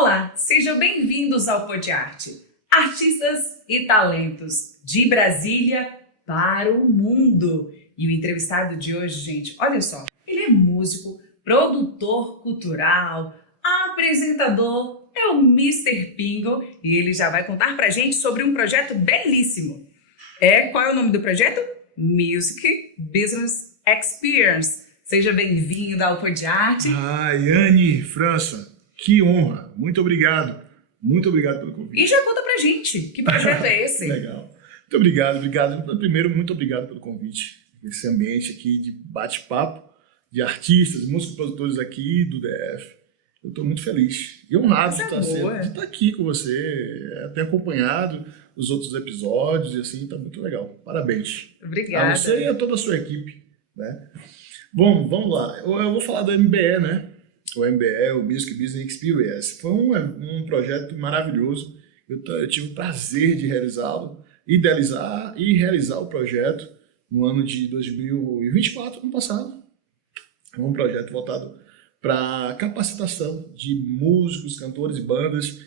Olá, sejam bem-vindos ao Podiarte, artistas e talentos de Brasília para o mundo. E o entrevistado de hoje, gente, olha só, ele é músico, produtor cultural, apresentador, é o Mr. Pingo e ele já vai contar pra gente sobre um projeto belíssimo. Qual é o nome do projeto? Music Business Experience. Seja bem-vindo ao Podiarte. Yane, França, que honra. Muito obrigado. Muito obrigado pelo convite. E já conta pra gente, que projeto é esse? Legal. Muito obrigado. Primeiro, muito obrigado pelo convite. Esse ambiente aqui de bate-papo de artistas, músicos, produtores aqui do DF. Eu estou muito feliz e honrado de estar aqui com você, ter acompanhado os outros episódios e assim, está muito legal. Parabéns. Obrigada. A você e a toda a sua equipe, né? Bom, vamos lá. Eu vou falar do MBE, né? O MBE, o Music Business Experience. Foi um projeto maravilhoso. Eu tive o prazer de realizá-lo, idealizar e realizar o projeto no ano de 2024, ano passado. É um projeto voltado para capacitação de músicos, cantores e bandas,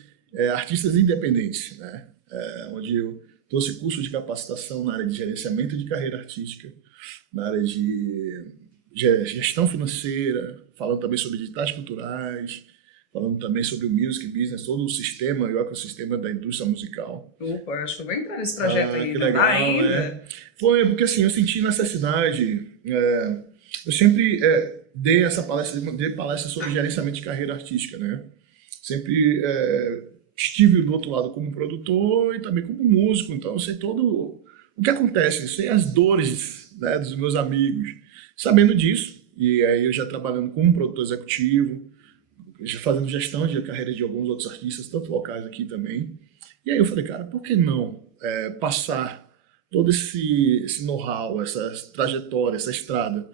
artistas independentes, né? Onde eu trouxe curso de capacitação na área de gerenciamento de carreira artística, na área de gestão financeira, falando também sobre digitais culturais, falando também sobre o music business, todo o sistema, o ecossistema da indústria musical. Opa, eu acho que eu vou entrar nesse projeto aí. Que legal, ainda. Foi porque assim, eu senti necessidade, eu sempre dei palestra sobre gerenciamento de carreira artística, né? Sempre estive do outro lado como produtor e também como músico, então eu sei todo o que acontece, sei as dores, né, dos meus amigos. Sabendo disso, e aí eu já trabalhando como produtor executivo, já fazendo gestão de carreira de alguns outros artistas, tanto locais aqui também. E aí eu falei, cara, por que não passar todo esse know-how, essa trajetória, essa estrada,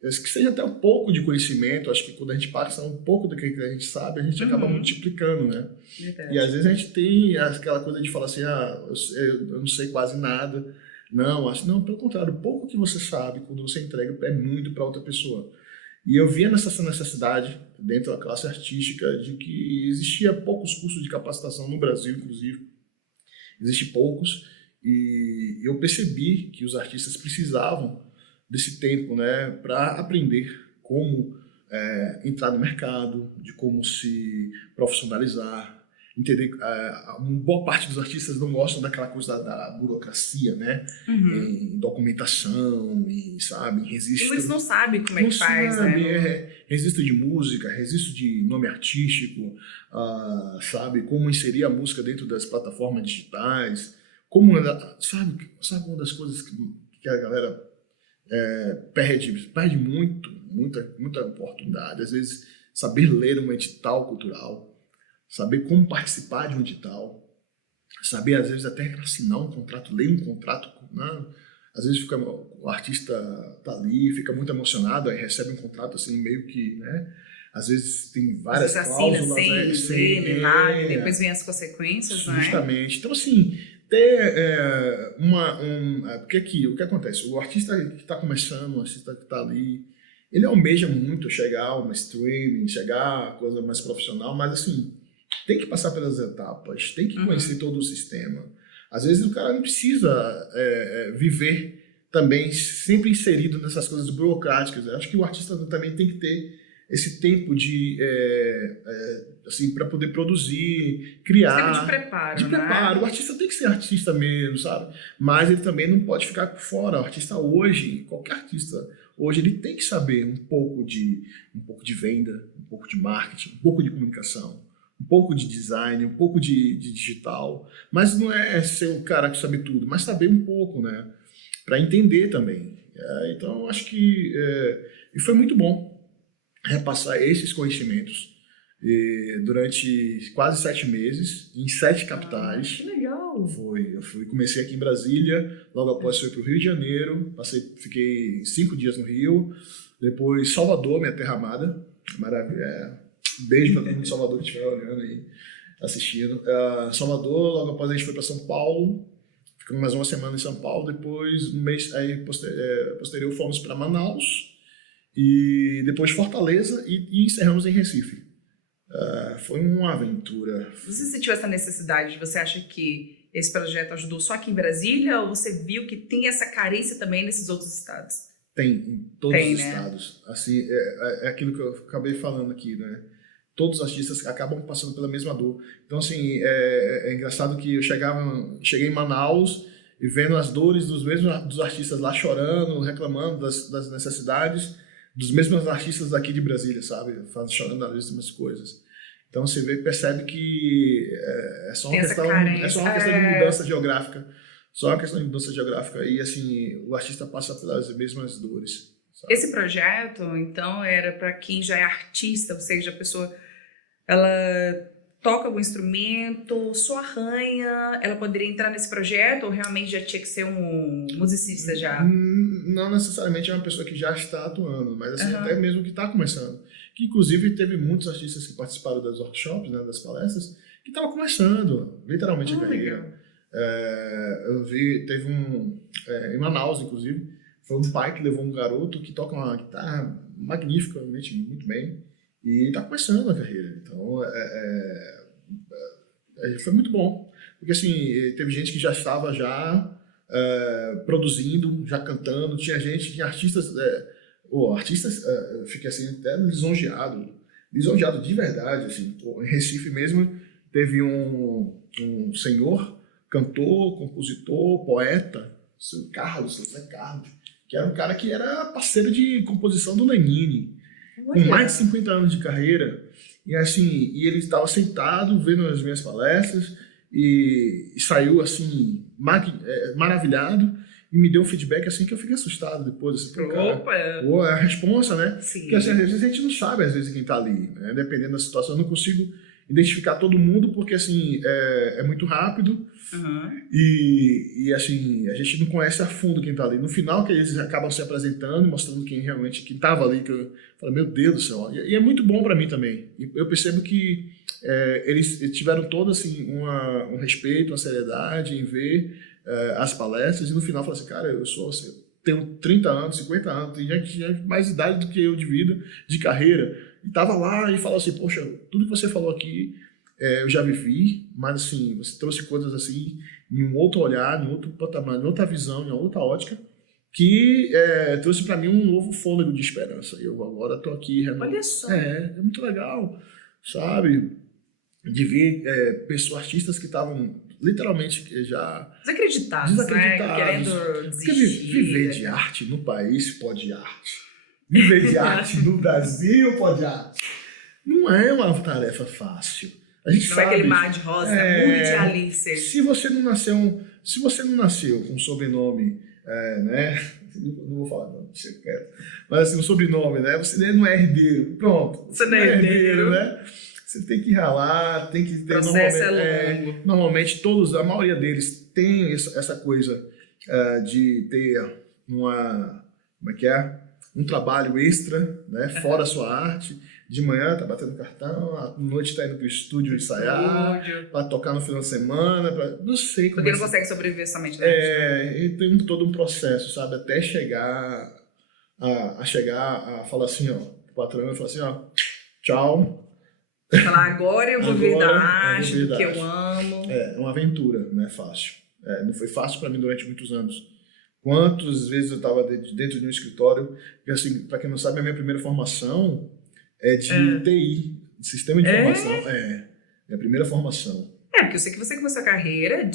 que seja até um pouco de conhecimento. Acho que quando a gente passa um pouco do que a gente sabe, a gente acaba multiplicando, né? Verdade. E às vezes a gente tem aquela coisa de falar assim, eu não sei quase nada. Não, pelo contrário, o pouco que você sabe, quando você entrega, é muito para outra pessoa. E eu via nessa necessidade, dentro da classe artística, de que existia poucos cursos de capacitação no Brasil, inclusive. Existem poucos, e eu percebi que os artistas precisavam desse tempo, né, para aprender como entrar no mercado, de como se profissionalizar, entender. Uma boa parte dos artistas não gostam daquela coisa da burocracia, né? Em documentação, e sabe, em registro. Eles não sabem como é que faz, né? Registro de música, registro de nome artístico, sabe, como inserir a música dentro das plataformas digitais, como, sabe uma das coisas que a galera perde muita oportunidade. Às vezes, saber ler um edital cultural, saber como participar de um edital, saber, às vezes, até assinar um contrato, ler um contrato, né? Às vezes o artista tá ali, fica muito emocionado, aí recebe um contrato assim, meio que, né? Às vezes tem várias cláusulas, sem ler, depois vem as consequências, justamente. Né? Então, assim, ter porque aqui, o que acontece? O artista que está começando, o artista que está ali, ele almeja muito chegar a uma streaming, chegar a coisa mais profissional, mas assim, tem que passar pelas etapas, tem que conhecer todo o sistema. Às vezes o cara não precisa viver também sempre inserido nessas coisas burocráticas. Eu acho que o artista também tem que ter esse tempo de assim, para poder produzir, criar. Esse tempo de preparo, né? O artista tem que ser artista mesmo, sabe? Mas ele também não pode ficar por fora. O artista hoje, qualquer artista hoje, ele tem que saber um pouco de venda, um pouco de marketing, um pouco de comunicação, um pouco de design, um pouco de digital, mas não é ser o cara que sabe tudo, mas saber um pouco, né? Para entender também. Então, acho que e foi muito bom repassar esses conhecimentos durante quase 7 meses, em 7 capitais. Que legal! Comecei aqui em Brasília, logo após fui para o Rio de Janeiro, fiquei 5 dias no Rio, depois Salvador, minha terra amada, maravilha. Beijo para todo mundo de Salvador que estiver olhando aí, assistindo. Salvador, logo após a gente foi para São Paulo, ficamos mais uma semana em São Paulo, depois, no mês posterior, fomos para Manaus, e depois Fortaleza, e encerramos em Recife. Foi uma aventura. Você sentiu essa necessidade? Você acha que esse projeto ajudou só aqui em Brasília ou você viu que tem essa carência também nesses outros estados? Tem, em todos Tem, os né? estados. Assim, é aquilo que eu acabei falando aqui, né? Todos os artistas acabam passando pela mesma dor. Então, assim, é engraçado que eu cheguei em Manaus e vendo as dores dos artistas lá chorando, reclamando das necessidades, dos mesmos artistas daqui de Brasília, sabe? Chorando as mesmas coisas. Então, você percebe que é só uma Tem essa questão, carência. é só uma questão de mudança geográfica. Só uma questão de mudança geográfica. E, assim, o artista passa pelas mesmas dores. Sabe? Esse projeto, então, era para quem já é artista, ou seja, a pessoa, ela toca algum instrumento, só arranha, ela poderia entrar nesse projeto ou realmente já tinha que ser um musicista já? Não necessariamente é uma pessoa que já está atuando, mas assim, até mesmo que está começando. Que, inclusive, teve muitos artistas que participaram das workshops, né, das palestras, que estavam começando, literalmente, a carreira. Eu vi, teve em Manaus, inclusive, foi um pai que levou um garoto que toca uma guitarra magnificamente, muito bem, e está começando a carreira. Então, foi muito bom, porque assim, teve gente que já estava produzindo, já cantando, tinha artistas, eu fiquei assim até lisonjeado de verdade, assim. Em Recife mesmo teve um senhor, cantor, compositor, poeta, seu Zé Carlos, que era um cara que era parceiro de composição do Lenine, com mais de 50 anos de carreira. E assim, ele estava sentado vendo as minhas palestras e saiu assim maravilhado e me deu um feedback assim que eu fiquei assustado depois. Assim, Opa! É a responsa, né? Sim. Porque assim, às vezes a gente não sabe às vezes quem está ali, né? Dependendo da situação, eu não consigo identificar todo mundo porque assim é muito rápido. E assim, a gente não conhece a fundo quem está ali. No final que eles acabam se apresentando, mostrando quem estava ali, que eu falo, meu Deus do céu. E é muito bom para mim também. E eu percebo que eles tiveram todo assim, um respeito, uma seriedade em ver as palestras, e no final falaram assim, cara, eu sou assim, tenho 30 anos, 50 anos, tem gente que tinha mais idade do que eu de vida, de carreira, e tava lá e falou assim, poxa, tudo que você falou aqui eu já vivi, mas assim, você trouxe coisas assim, em um outro olhar, em outro patamar, em outra visão, em outra ótica, que trouxe para mim um novo fôlego de esperança. Eu agora estou aqui Olha só. É muito legal, sabe? De ver artistas que estavam literalmente já desacreditados, né? Querendo desistir. Porque viver de arte no país pode arte. Viver de arte no Brasil pode arte. Não é uma tarefa fácil. A gente não sabe, é aquele mar de rosa, mundo de Alice. Se você não nasceu com um sobrenome, né? Não vou falar, não, deixa quieto. Mas assim, um sobrenome, né? Você não é herdeiro. Pronto. Você não é herdeiro, né? Você tem que ralar, tem que ter... O processo é longo. Normalmente, a maioria deles tem essa coisa de ter um trabalho extra, né? Fora a sua arte. De manhã tá batendo cartão, à noite tá indo pro estúdio ensaiar, para tocar no final de semana, não sei como. Porque não consegue sobreviver somente da arte. E tem todo um processo, sabe? Até chegar a falar assim, ó, o patrão vai falar assim, ó, tchau. Falar, agora eu vou vir da arte, do que eu amo. É uma aventura, não é fácil. Não foi fácil para mim durante muitos anos. Quantas vezes eu estava dentro de um escritório, porque assim, para quem não sabe, a minha primeira formação é de TI, de sistema de informação. Minha primeira formação. Porque eu sei que você começou a carreira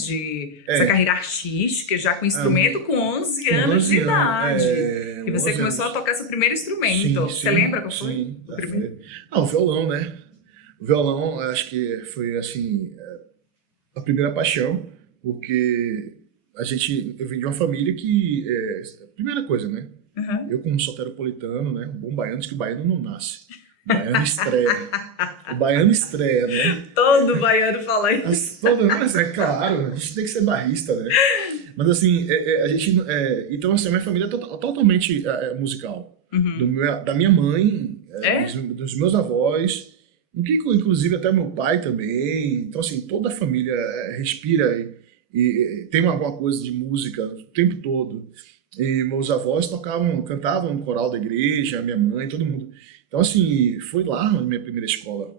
essa carreira artística, já com instrumento com 11 anos de idade. E você começou a tocar seu primeiro instrumento. Você lembra qual foi? Sim, o violão, né? O violão, acho que foi assim a primeira paixão, porque eu vim de uma família que primeira coisa, né? Eu como soteropolitano, né? Um bom baiano, diz que o baiano não nasce. O baiano estreia. O baiano estreia, né? Todo baiano fala isso. Mas é claro, a gente tem que ser barrista, né? Mas assim, a gente... então, assim, a minha família é totalmente musical. Da minha mãe, dos meus avós, inclusive até meu pai também. Então, assim, toda a família respira e tem alguma coisa de música o tempo todo. E meus avós cantavam no coral da igreja, minha mãe, todo mundo. Então, assim, foi lá a minha primeira escola.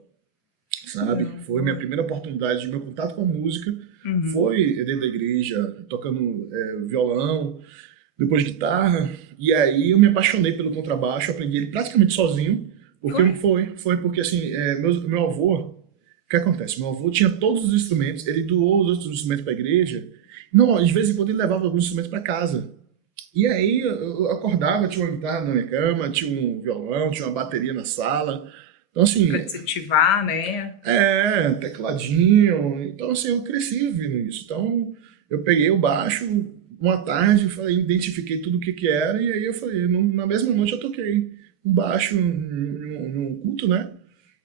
sabe? Foi minha primeira oportunidade de meu contato com a música, foi dentro da igreja, tocando violão, depois guitarra, e aí eu me apaixonei pelo contrabaixo, aprendi ele praticamente sozinho, porque foi porque assim, meu avô, o que acontece? Meu avô tinha todos os instrumentos, ele doou os outros instrumentos para a igreja, não, de vez em quando ele levava alguns instrumentos para casa. E aí eu acordava, tinha uma guitarra na minha cama, tinha um violão, tinha uma bateria na sala. Então assim, Pra incentivar, né? tecladinho. Então assim, eu cresci ouvindo isso. Então eu peguei o baixo uma tarde, falei, identifiquei tudo o que era e aí eu falei, na mesma noite eu toquei um baixo num culto, né?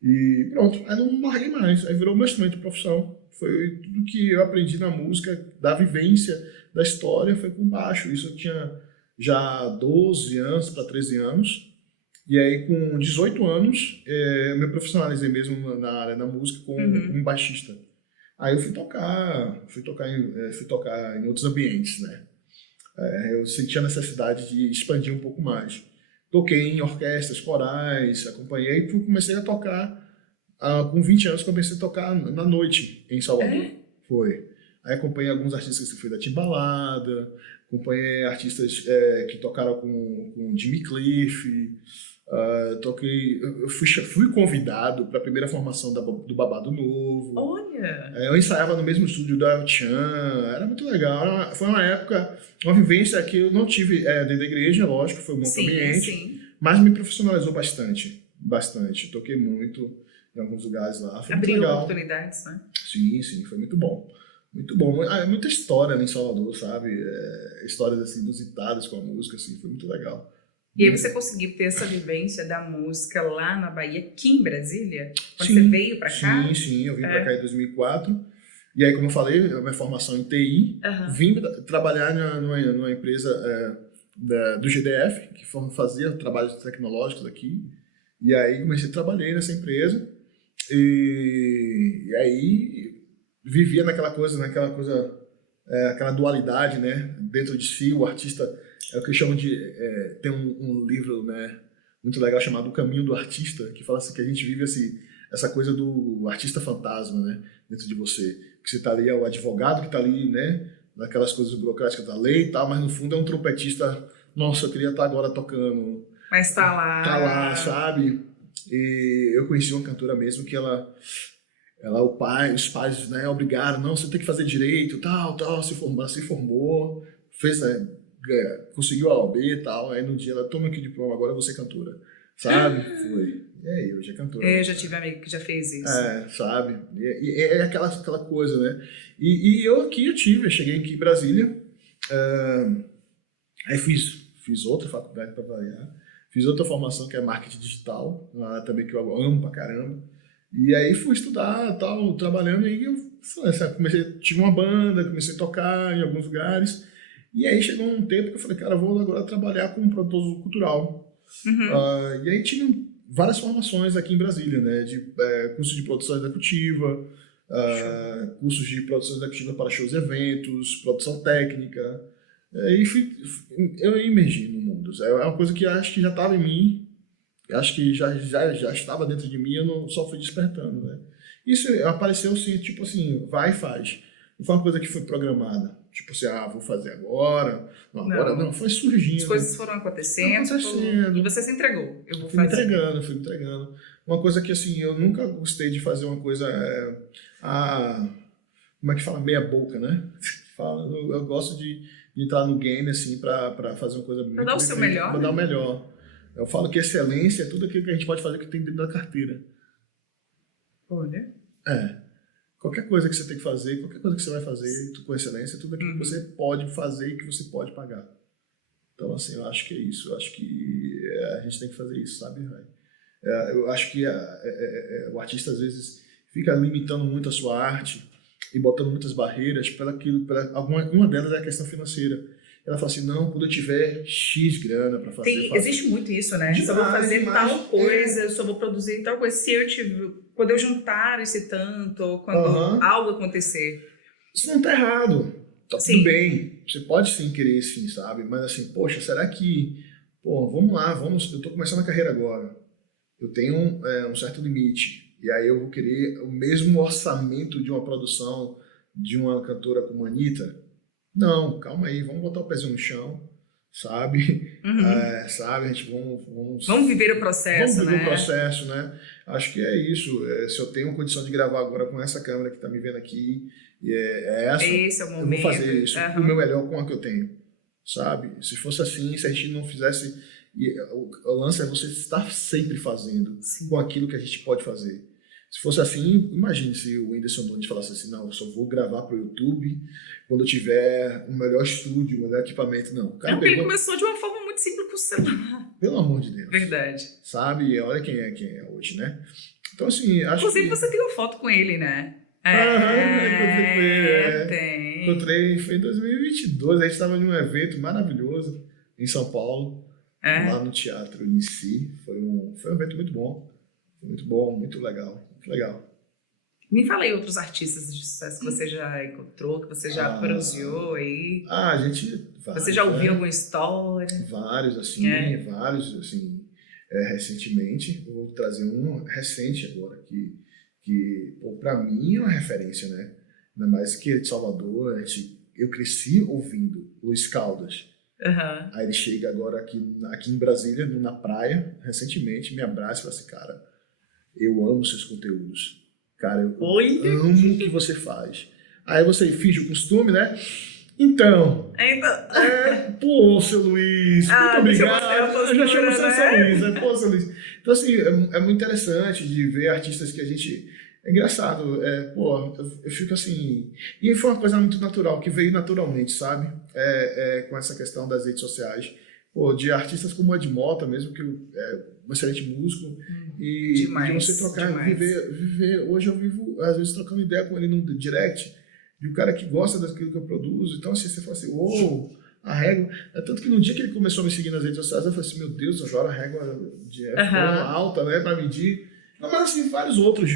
E pronto, aí não larguei mais, aí virou meu instrumento de profissão. Foi tudo que eu aprendi na música, da vivência, da história, foi com baixo. Isso eu tinha já 12 anos para 13 anos. E aí, com 18 anos, eu me profissionalizei mesmo na área da música como um baixista. Aí eu fui tocar em outros ambientes, né? Eu senti a necessidade de expandir um pouco mais. Toquei em orquestras, corais, acompanhei e comecei a tocar. Com 20 anos comecei a tocar na noite em Salvador. Foi. Aí acompanhei alguns artistas que foi da Timbalada, acompanhei artistas que tocaram com Jimmy Cliff, eu fui convidado para a primeira formação do Babado Novo. Olha! Eu ensaiava no mesmo estúdio da El Chan, era muito legal. Foi uma época, uma vivência que eu não tive dentro da igreja, lógico, foi um outro ambiente, mas me profissionalizou bastante, bastante. Toquei muito em alguns lugares lá, foi muito legal. Abriu oportunidades, né? Sim, foi muito bom. Muito bom. Muita história ali em Salvador, sabe? Histórias assim, inusitadas com a música, assim, foi muito legal. E aí você conseguiu ter essa vivência da música lá na Bahia, aqui em Brasília? Quando você veio para cá? Sim, eu vim para cá em 2004. E aí, como eu falei, a minha formação em TI, vim trabalhar numa empresa do GDF, que fazia trabalhos tecnológicos aqui. E aí trabalhei nessa empresa. E aí vivia naquela coisa, aquela dualidade, né? Dentro de si, o artista, é o que eu chamo de... tem um livro, né, muito legal chamado O Caminho do Artista, que fala assim, que a gente vive essa coisa do artista fantasma, né? Dentro de você. Que você tá ali, é o advogado que tá ali, né? Naquelas coisas burocráticas da lei e tal, mas no fundo é um trompetista, nossa, eu queria estar agora tocando. Mas tá lá. Tá lá, sabe? E eu conheci uma cantora mesmo que os pais, né, obrigaram, não, você tem que fazer direito, tal, se formou, fez, né, conseguiu a OAB e tal, aí no dia ela, toma aqui o diploma, agora você é cantora, sabe? Foi. E aí, hoje é cantora. Eu já tive amigo que já fez isso. Sabe? E é aquela coisa, né? E eu cheguei aqui em Brasília, aí fiz outra faculdade para variar, fiz outra formação que é marketing digital, também que eu amo pra caramba. E aí fui estudar, tal, trabalhando, e eu tive uma banda, comecei a tocar em alguns lugares. E aí chegou um tempo que eu falei, cara, vou agora trabalhar como produtor cultural. E aí tive várias formações aqui em Brasília, né? De curso de produção executiva, cursos de produção executiva para shows e eventos, produção técnica. E eu emergi no mundo. É uma coisa que acho que já estava em mim, acho que já estava dentro de mim, eu só fui despertando, né? Isso apareceu assim, tipo assim, vai e faz. Não foi uma coisa que foi programada. Tipo assim, vou fazer agora. Não, agora não, foi surgindo. As coisas foram acontecendo. E você se entregou. Eu vou fui me entregando. Uma coisa que assim, eu nunca gostei de fazer uma coisa, como é que fala? Meia boca, né? Eu gosto de entrar no game assim pra fazer uma coisa pra dar o seu melhor. Pra dar o melhor. Eu falo que excelência é tudo aquilo que a gente pode fazer que tem dentro da carteira. Olha. Qualquer coisa que você tem que fazer, qualquer coisa que você vai fazer com excelência, é tudo aquilo que você pode fazer e que você pode pagar. Então, assim, eu acho que é isso. Eu acho que a gente tem que fazer isso, sabe? Eu acho que o artista, às vezes, fica limitando muito a sua arte e botando muitas barreiras uma delas é a questão financeira. Ela fala assim, não, quando eu tiver X grana para fazer... Existe muito isso, né? Só vou fazer tal coisa, só vou produzir tal coisa. Quando eu juntar esse tanto, quando algo acontecer. Isso não tá errado. Tá tudo bem. Você pode sim querer sim, sabe? Mas assim, poxa, será que... Pô, vamos lá, eu tô começando a carreira agora. Eu tenho um certo limite. E aí eu vou querer o mesmo orçamento de uma produção de uma cantora como a Anitta? Não, calma aí, vamos botar o pezinho no chão, sabe? Uhum. Sabe, a gente vamos Vamos viver o processo, viver o né? processo, né? Acho que é isso. Se eu tenho condição de gravar agora com essa câmera que está me vendo aqui, é essa, Esse é o eu vou fazer momento. isso o meu Aham. melhor com a que eu tenho, sabe? Se fosse assim, se a gente não fizesse, o lance é você estar sempre fazendo com Sim. aquilo que a gente pode fazer. Se fosse assim, imagine se o Whindersson Nunes falasse assim, não, eu só vou gravar para o YouTube quando eu tiver o melhor estúdio, o melhor equipamento. Não, o É cara porque ele pegou, começou de uma forma muito simples com o celular. pelo amor de Deus, Verdade. sabe? E olha quem é hoje, né? Então, assim, acho Inclusive, que... você tem uma foto com ele, né? Aham, encontrei com ele, Tem. encontrei, foi em 2022, a gente estava num evento maravilhoso em São Paulo, É. lá no Teatro em si. Foi um evento muito bom, muito legal, muito legal. Me fala aí outros artistas de sucesso que você já encontrou, que você já Ah, proseou aí. a gente, Você já vários, ouviu né? alguma história? É. Vários, assim, recentemente. Eu vou trazer um recente agora, que para mim é uma referência, né? Ainda mais que é de Salvador, eu cresci ouvindo Luiz Caldas. Aham. Aí ele chega agora aqui em Brasília, na praia, recentemente, me abraça e fala assim, cara, eu amo seus conteúdos. Cara, eu Oi? amo o que você faz. Aí você finge o costume, né? Então, Então, pô, seu Luiz, muito deixa eu manter a obrigado. Eu já chamo postura, você seu né? Luiz, né? Pô, seu Luiz. Então, assim, é muito interessante de ver artistas que a gente. É engraçado, pô, eu fico assim. E foi uma coisa muito natural, que veio naturalmente, sabe? Com essa questão das redes sociais. Pô, de artistas como o Ed Mota, mesmo que é um excelente músico, e de você Demais, trocar, demais. viver. Hoje eu vivo, às vezes, trocando ideia com ele no direct, de um cara que gosta daquilo que eu produzo. Então, assim, você fala assim, uou, a régua. É tanto que no dia que ele começou a me seguir nas redes sociais, eu falei assim, meu Deus, agora a régua ficou Aham. alta, né, para medir. Não, mas assim, vários outros.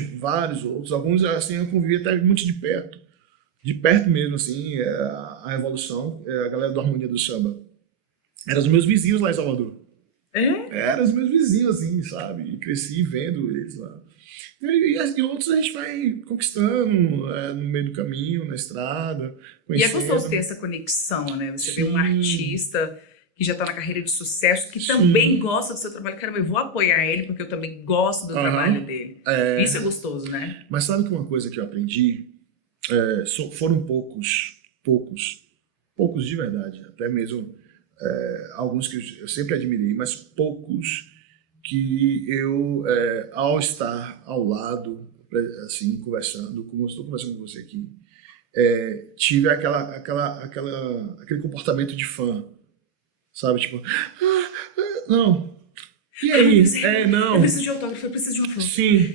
Alguns, assim, eu convivi até muito de perto mesmo, assim, a evolução, a galera do Harmonia do Samba. Eram os meus vizinhos lá em Salvador. É? Eram os meus vizinhos, assim, sabe? E cresci vendo eles lá. E outros a gente vai conquistando no meio do caminho, na estrada, E é gostoso conhecendo. ter essa conexão, né? Você vê um Sim, artista que já está na carreira de sucesso, que também sim. gosta do seu trabalho. Caramba, eu vou apoiar ele porque eu também gosto do trabalho Aham. dele. Isso é É, gostoso, né? mas sabe que uma coisa que eu aprendi foram poucos de verdade, até mesmo alguns que eu sempre admirei, mas poucos que eu, ao estar ao lado, assim, conversando, como eu estou conversando com você aqui, tive aquele comportamento de fã, sabe? Tipo, não, e Ai, meu Deus, aí? eu Não, preciso de autógrafo, eu preciso de uma flor. sim,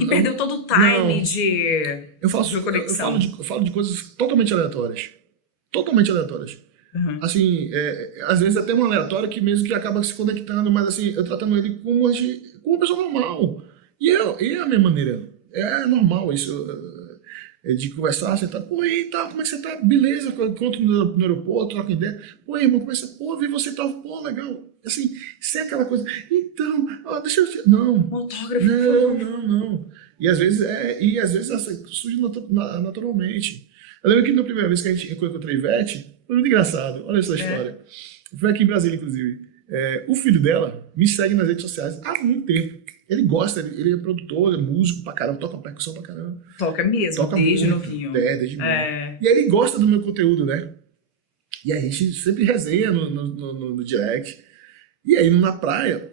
E perdeu todo o time não. de conexão. Eu falo de coisas totalmente aleatórias. Totalmente aleatórias. Uhum. Assim, às vezes até uma aleatória que mesmo que acaba se conectando, mas assim, eu tratando ele como uma pessoa normal. E é a minha maneira. É normal isso. De conversar, sentar, pô, e tá, como é que você tá? Beleza, eu encontro no aeroporto, troca ideia. Pô, irmão, como é que você, pô, vi você tal, pô, legal. Assim, se é aquela coisa, então, ó, deixa eu. Não, Um autógrafo, por favor. não. E às vezes surge naturalmente. Eu lembro que na primeira vez que eu encontrei Ivete, foi muito engraçado. Olha essa É. história. Foi aqui em Brasília, inclusive. O filho dela me segue nas redes sociais há muito tempo. Ele gosta, ele é produtor, é músico pra caramba, toca percussão pra caramba. Toca mesmo, Toca desde muito. novinho. Desde muito. É. E aí ele gosta do meu conteúdo, né? E a gente sempre resenha no direct. E aí na praia,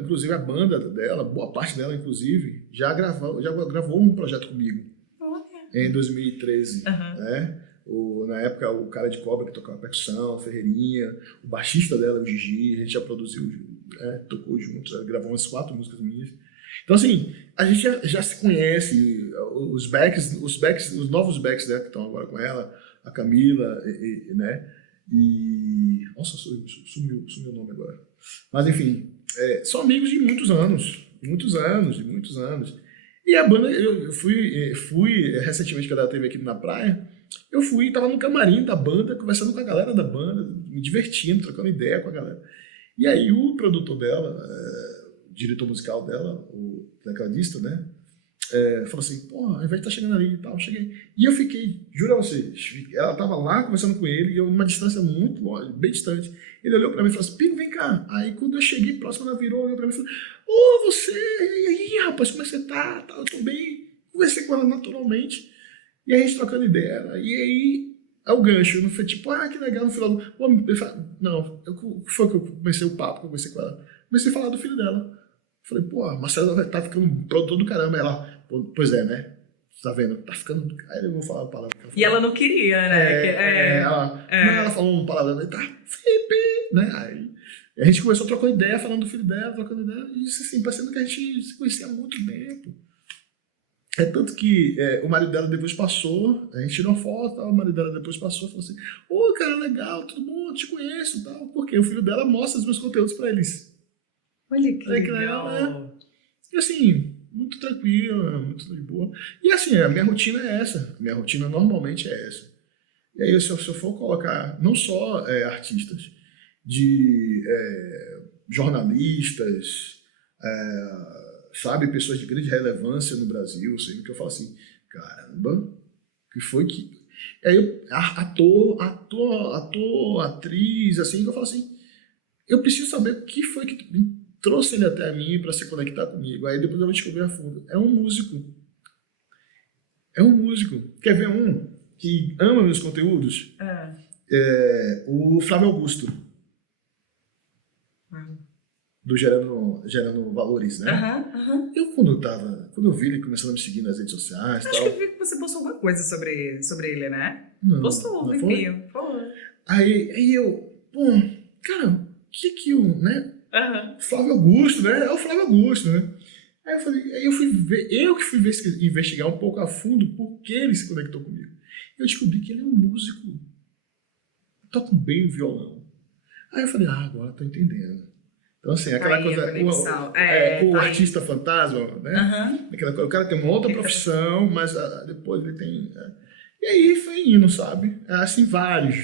inclusive a banda dela, boa parte dela, inclusive, já gravou um projeto comigo Olha. em 2013, Aham. né? Na época, o cara de cobra que tocava percussão, Ferreirinha, o baixista dela, o Gigi, a gente já produziu, tocou juntos, gravou umas 4 músicas minhas. Então, assim, a gente já se conhece, os novos backs, né, que estão agora com ela, a Camila, né? E. Nossa, sumiu o nome agora. Mas, enfim, são amigos de muitos anos, de muitos anos. E a banda, eu fui recentemente, quando ela esteve aqui na praia, eu estava no camarim da banda, conversando com a galera da banda, me divertindo, trocando ideia com a galera. E aí o produtor dela, o diretor musical dela, o tecladista, né? falou assim, pô, ao invés de estar chegando ali e tal, eu cheguei. E eu fiquei, juro a vocês, ela tava lá conversando com ele, e eu numa distância muito longe, bem distante. Ele olhou pra mim e falou assim, Pingo, vem cá. Aí quando eu cheguei próximo, ela virou, olhou pra mim e falou, ô, você, e aí, rapaz, como é que você tá? Tá, eu tô bem. Conversei com ela naturalmente, e a gente trocando ideia. E aí, é o gancho, não foi tipo, que legal, no final, não, foi que eu comecei o papo, que eu comecei com ela. Comecei a falar do filho dela. Falei, pô, a Marcela vai estar ficando produtor do caramba. Ela, pois é, né? Tá vendo? Tá ficando. Aí eu vou falar uma palavra. E ela não queria, né? Ela falou uma palavra, tá, Felipe, né? Aí a gente começou a trocar ideia, falando do filho dela, trocando ideia, e isso assim, parecendo que a gente se conhecia há muito tempo. É tanto que o marido dela depois passou, a gente tirou foto, o marido dela depois passou e falou assim, ô, cara, legal, tudo bom, eu te conheço e tal, porque o filho dela mostra os meus conteúdos pra eles. Olha que legal. E assim, muito tranquila, muito de boa. E assim, a minha rotina é essa. A minha rotina normalmente é essa. E aí, se eu for colocar não só artistas, de jornalistas, sabe, pessoas de grande relevância no Brasil, assim, que eu falo assim, caramba, que foi que... E aí, ator, atriz, assim, que eu falo assim, eu preciso saber o que foi que trouxe ele até mim para se conectar comigo. Aí depois eu vou descobrir a fundo. É um músico. Quer ver um que ama meus conteúdos? O Flávio Augusto. Do Gerando Valores, né? Eu quando eu vi ele começando a me seguir nas redes sociais, acho que eu vi que você postou alguma coisa sobre ele, né? Não, postou, não enfim. Aí eu, pô, cara, o que eu, né? Flávio Augusto, né? É o Flávio Augusto, né? Aí eu falei, eu que fui investigar um pouco a fundo por que ele se conectou comigo. Eu descobri que ele é um músico, toca bem o violão. Aí eu falei, agora tô entendendo. Então, assim, aquela coisa, o artista fantasma, né? O cara tem uma outra profissão, mas depois ele tem... E aí foi indo, sabe? Assim, vários.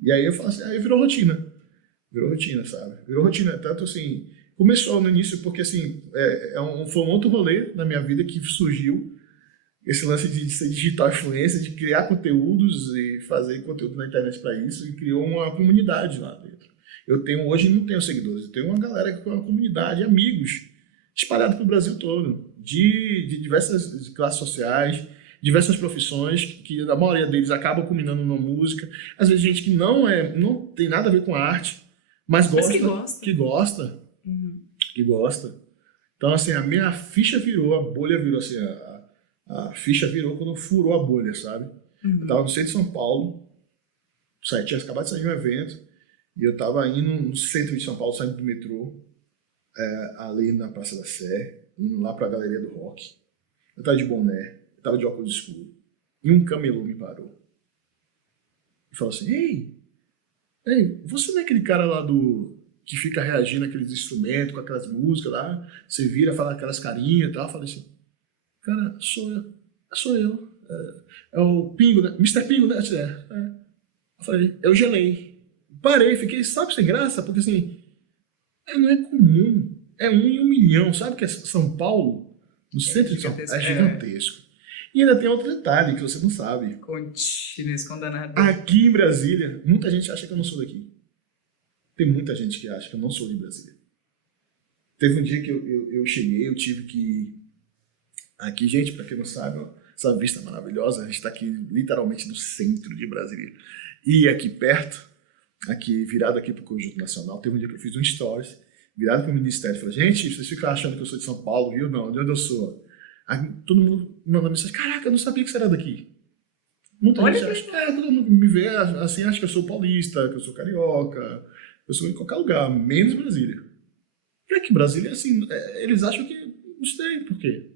E aí eu falo assim, aí virou rotina, sabe? Virou rotina, tanto assim... Começou no início porque, assim, foi um outro rolê na minha vida que surgiu, esse lance de ser digital influencer, de criar conteúdos e fazer conteúdo na internet para isso, e criou uma comunidade lá dentro. Hoje não tenho seguidores, eu tenho uma galera com uma comunidade, amigos, espalhados pelo Brasil todo, de diversas classes sociais, diversas profissões, que a maioria deles acabam culminando numa música, às vezes gente que não tem nada a ver com arte, mas que gosta. Que gosta. Então, assim, a minha ficha virou, a bolha virou, assim, a ficha virou quando furou a bolha, sabe? Eu tava no centro de São Paulo, tinha acabado de sair de um evento, e eu tava indo no centro de São Paulo, saindo do metrô, ali na Praça da Sé, indo lá pra Galeria do Rock. Eu tava de boné, eu tava de óculos escuros, e um camelô me parou. E falou assim, ei, você não é aquele cara lá que fica reagindo àqueles instrumentos, com aquelas músicas lá, você vira, fala aquelas carinhas e tal. Eu falei assim, cara, sou eu. É o Pingo, né? Mr. Pingo, né? Eu falei, eu gelei. Parei, fiquei, sabe, sem graça, porque assim, não é comum. É 1 em 1 milhão, sabe que é São Paulo, no centro de São Paulo, é gigantesco. E ainda tem outro detalhe que você não sabe. Continue escondendo. Aqui em Brasília, muita gente acha que eu não sou daqui. Tem muita gente que acha que eu não sou de Brasília. Teve um dia que eu cheguei, eu tive que... Aqui, gente, para quem não sabe, essa vista maravilhosa, a gente está aqui literalmente no centro de Brasília. E aqui perto, virado aqui para o Conjunto Nacional, teve um dia que eu fiz um stories, virado para o Ministério. Falei, gente, vocês ficam achando que eu sou de São Paulo, Rio? Não, de onde eu sou? Aí, todo mundo mandou mensagem, caraca, eu não sabia que você era daqui. Muita gente acha, todo mundo me vê assim, acha que eu sou paulista, que eu sou carioca... Eu sou em qualquer lugar, menos Brasília. É que Brasília, assim, eles acham que... Não sei por quê.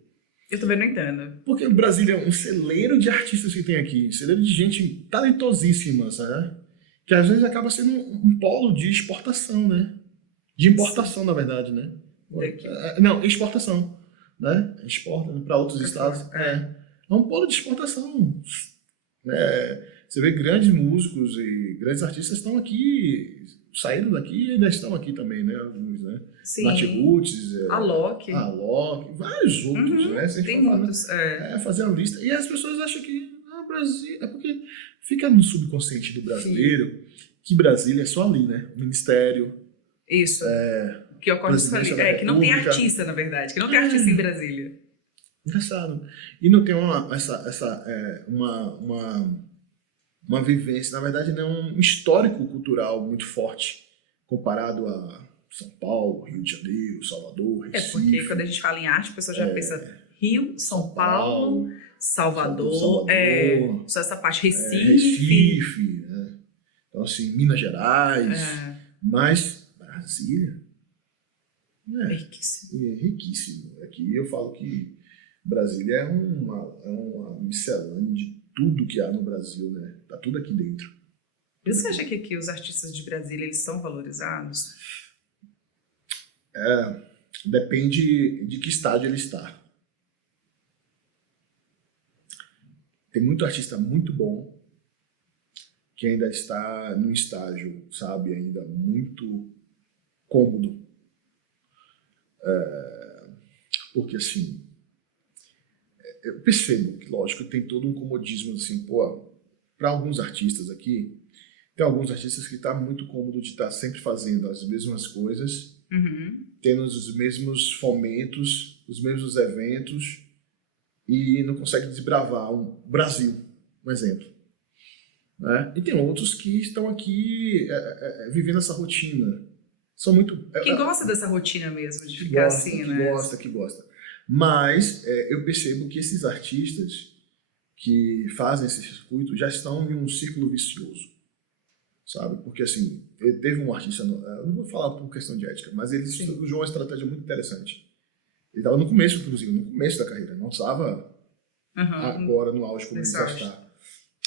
Eu também não entendo. Porque Brasília é um celeiro de artistas que tem aqui. Um celeiro de gente talentosíssima, sabe? Que às vezes acaba sendo um polo de exportação, né? De importação, na verdade, né? Não, exportação. Né? Exporta para outros estados. É um polo de exportação. Você vê grandes músicos e grandes artistas estão aqui saíram daqui e ainda estão aqui também, né? Alguns, né? Sim. Nath Roots, A Loki. vários outros, né? Se a gente Tem for falar, muitos. fazer uma lista. E as pessoas acham que Brasil... É porque fica no subconsciente do brasileiro que Brasília é só ali, né? Ministério. Isso. Que ocorre isso ali. Que não tem artista, na verdade. Que não tem artista em Brasília. Engraçado. E não tem uma vivência, na verdade, não um histórico cultural muito forte comparado a São Paulo, Rio de Janeiro, Salvador, Recife. Porque quando a gente fala em arte, a pessoa já pensa Rio, São Paulo, Salvador, só essa parte, Recife, né? Então, assim, Minas Gerais, mas Brasília é riquíssimo. É riquíssimo. Aqui eu falo que Brasília é uma miscelânea de tudo que há no Brasil, né? Tá tudo aqui dentro. E você acha que aqui os artistas de Brasília eles são valorizados? Depende de que estágio ele está. Tem muito artista muito bom que ainda está no estágio, sabe, ainda muito cômodo. Porque, assim, eu percebo que, lógico, tem todo um comodismo, assim, para alguns artistas aqui, tem alguns artistas que estão muito cômodo de estar sempre fazendo as mesmas coisas, tendo os mesmos fomentos, os mesmos eventos, e não consegue desbravar o Brasil, um exemplo. Né? E tem outros que estão aqui vivendo essa rotina. São muito... Que gosta dessa rotina mesmo, de ficar assim, né? Que gosta. Mas eu percebo que esses artistas que fazem esse circuito já estão em um círculo vicioso, sabe? Porque, assim, teve um artista, eu não vou falar por questão de ética, mas ele usou uma estratégia muito interessante. Ele estava no começo, inclusive, no começo da carreira, não estava agora no auge como ele já está.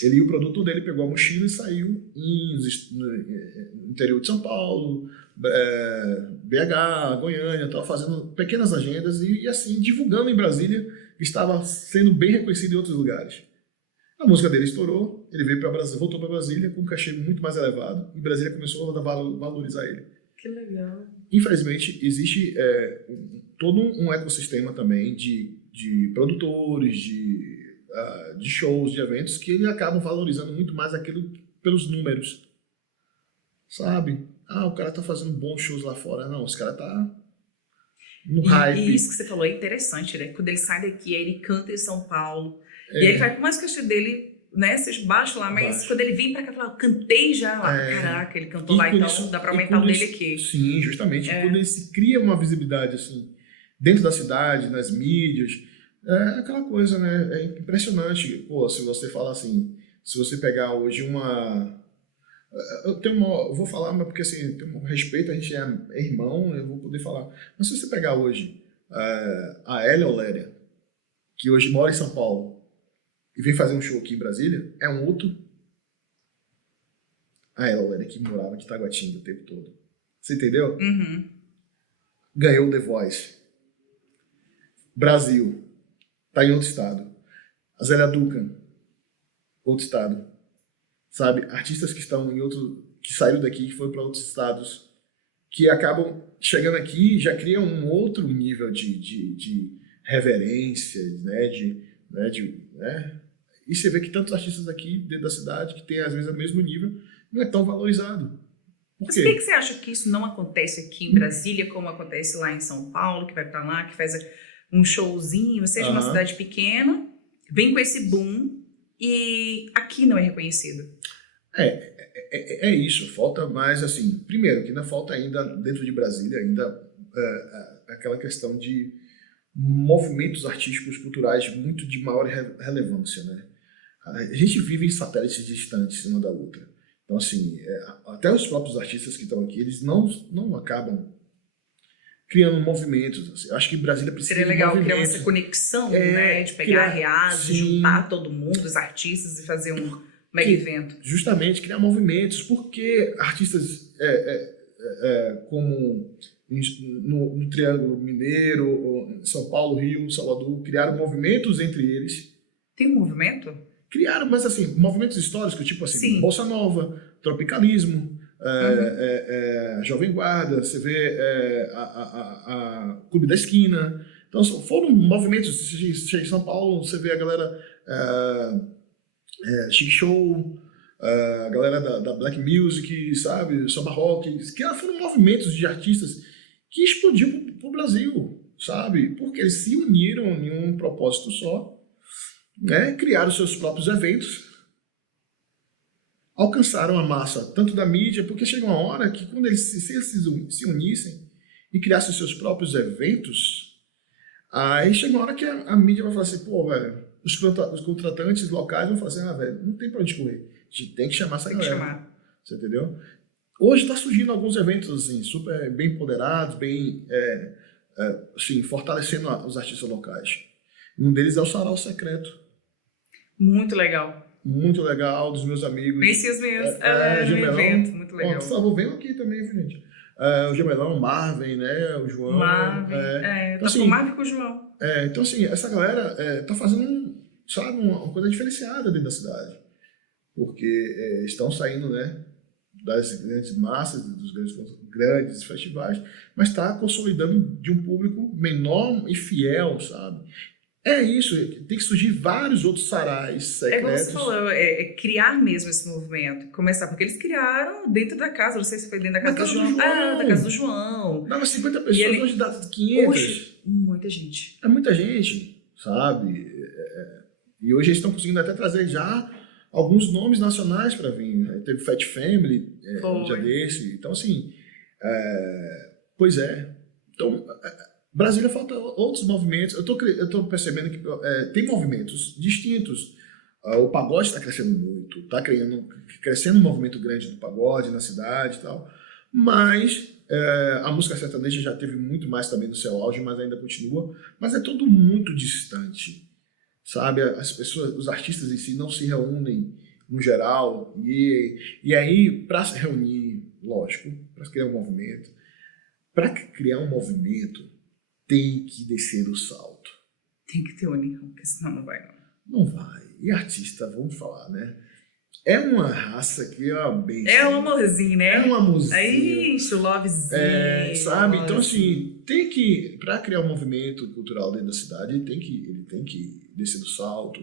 Ele e o produtor dele pegou a mochila e saiu no interior de São Paulo, BH, Goiânia, estava fazendo pequenas agendas e assim, divulgando em Brasília, estava sendo bem reconhecido em outros lugares. A música dele estourou, ele veio para Brasília, voltou para Brasília com um cachê muito mais elevado e Brasília começou a valorizar ele. Que legal. Infelizmente, existe todo um ecossistema também de produtores, de shows, de eventos, que eles acabam valorizando muito mais aquilo pelos números. Sabe? O cara tá fazendo bons shows lá fora. Não, esse cara tá no hype. E isso que você falou é interessante, né? Quando ele sai daqui, aí ele canta em São Paulo. E aí vai, por mais que o cachê dele, né, seja baixo lá, mas quando ele vem pra cá, fala, eu cantei já lá. Caraca, ele cantou lá, então dá pra aumentar o dele aqui. Sim, justamente. Quando ele se cria uma visibilidade, assim, dentro da cidade, nas mídias, é aquela coisa, né? É impressionante. Se você fala assim, se você pegar hoje eu vou falar, mas porque assim, tem um respeito, a gente é irmão, eu vou poder falar. Mas se você pegar hoje a Hélia Oléria, que hoje mora em São Paulo, e vem fazer um show aqui em Brasília, é um outro. A Hélia Oléria que morava de Taguatinga o tempo todo. Você entendeu? Ganhou o The Voice. Brasil. Tá em outro estado. A Zélia Duncan, outro estado. Sabe? Artistas que estão que saíram daqui, que foram para outros estados, que acabam chegando aqui e já criam um outro nível de reverência, né? E você vê que tantos artistas aqui dentro da cidade, que tem às vezes o mesmo nível, não é tão valorizado. Mas por que você acha que isso não acontece aqui em Brasília, como acontece lá em São Paulo, que vai para lá, que faz um showzinho, seja uma cidade pequena, vem com esse boom e aqui não é reconhecido? É isso, falta mais assim, primeiro que ainda falta ainda dentro de Brasília aquela questão de movimentos artísticos culturais muito de maior relevância, né? A gente vive em satélites distantes uma da outra, então assim, até os próprios artistas que estão aqui, eles não acabam criando movimentos. Assim. Eu acho que Brasília precisa Seria legal criar essa conexão, né? De pegar a Reasa, juntar todo mundo, os artistas e fazer um mega evento. Justamente, criar movimentos. Porque artistas como no Triângulo Mineiro, São Paulo, Rio, Salvador, criaram movimentos entre eles. Tem um movimento? Criaram, mas assim, movimentos históricos, tipo assim, Sim. Bossa Nova, tropicalismo, Jovem Guarda, você vê a Clube da Esquina. Então, foram movimentos. Se chega em São Paulo, você vê a galera Chic Show, a galera da Black Music, sabe? Samba Rock, que foram movimentos de artistas que explodiu pro Brasil, sabe? Porque eles se uniram em um propósito só, né? Criaram seus próprios eventos, alcançaram a massa tanto da mídia, porque chega uma hora que quando eles se unissem e criassem seus próprios eventos, aí chega uma hora que a mídia vai falar assim, pô, velho, os contratantes locais vão falar assim, velho, não tem pra onde correr, a gente tem que chamar essa galera. Você entendeu? Hoje está surgindo alguns eventos assim, super bem empoderados, bem assim, fortalecendo os artistas locais. Um deles é o Sarau Secreto. Muito legal. Muito legal, dos meus amigos. Conheci os meus no evento, muito legal. Por favor, venham aqui também, gente. O Gemelão, o Marvin, né? O João. Marvin, então, assim, com o Marvin e com o João. Então, assim, essa galera tá fazendo uma coisa diferenciada dentro da cidade. Porque estão saindo, né, das grandes massas, dos grandes festivais, mas está consolidando de um público menor e fiel, sabe? É isso, tem que surgir vários outros sarais secretos. Como você falou, criar mesmo esse movimento. Começar, porque eles criaram dentro da casa, não sei se foi dentro da casa do João. Da casa do João. Dava 50 pessoas, hoje dá 500. Hoje, muita gente. É muita gente, sabe? E hoje eles estão conseguindo até trazer já alguns nomes nacionais para vir. Né? Teve Fat Family um dia desse. Então, assim, pois é. Então, Brasília falta outros movimentos. Eu tô percebendo que tem movimentos distintos. O pagode está crescendo muito, está crescendo um movimento grande do pagode na cidade e tal. Mas a música sertaneja já teve muito mais também no seu auge, mas ainda continua. Mas é tudo muito distante, sabe? As pessoas, os artistas em si não se reúnem no geral. E aí, para se reunir, lógico, para criar um movimento, tem que descer o salto. Tem que ter união, porque senão não vai. Não vai. E artista, vamos falar, né? É uma raça que é uma besta. É um amorzinho, né? É um amorzinho. Aí, o lovezinho. Sabe? Então, assim, tem que... Para criar um movimento cultural dentro da cidade, ele tem que descer do salto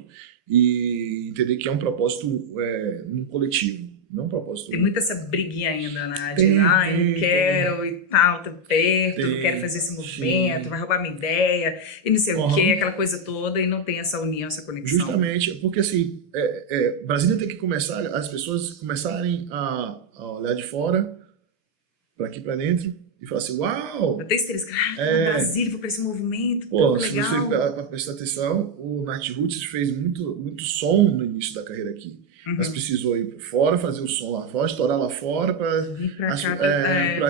e entender que é um propósito no coletivo. Não propósito. Tem muita essa briguinha ainda, né? De, não quero e tal, tô perto, não quero fazer esse movimento, vai roubar minha ideia, e não sei o quê, aquela coisa toda, e não tem essa união, essa conexão. Justamente, porque assim, Brasília tem que começar, as pessoas começarem a olhar de fora, para aqui para dentro, e falar assim, uau! Até estresse, Brasília, vou para esse movimento, legal. Se você prestar atenção, o Night Roots fez muito som no início da carreira aqui. Mas precisou ir fora, fazer o som lá fora, estourar lá fora para vir para cá,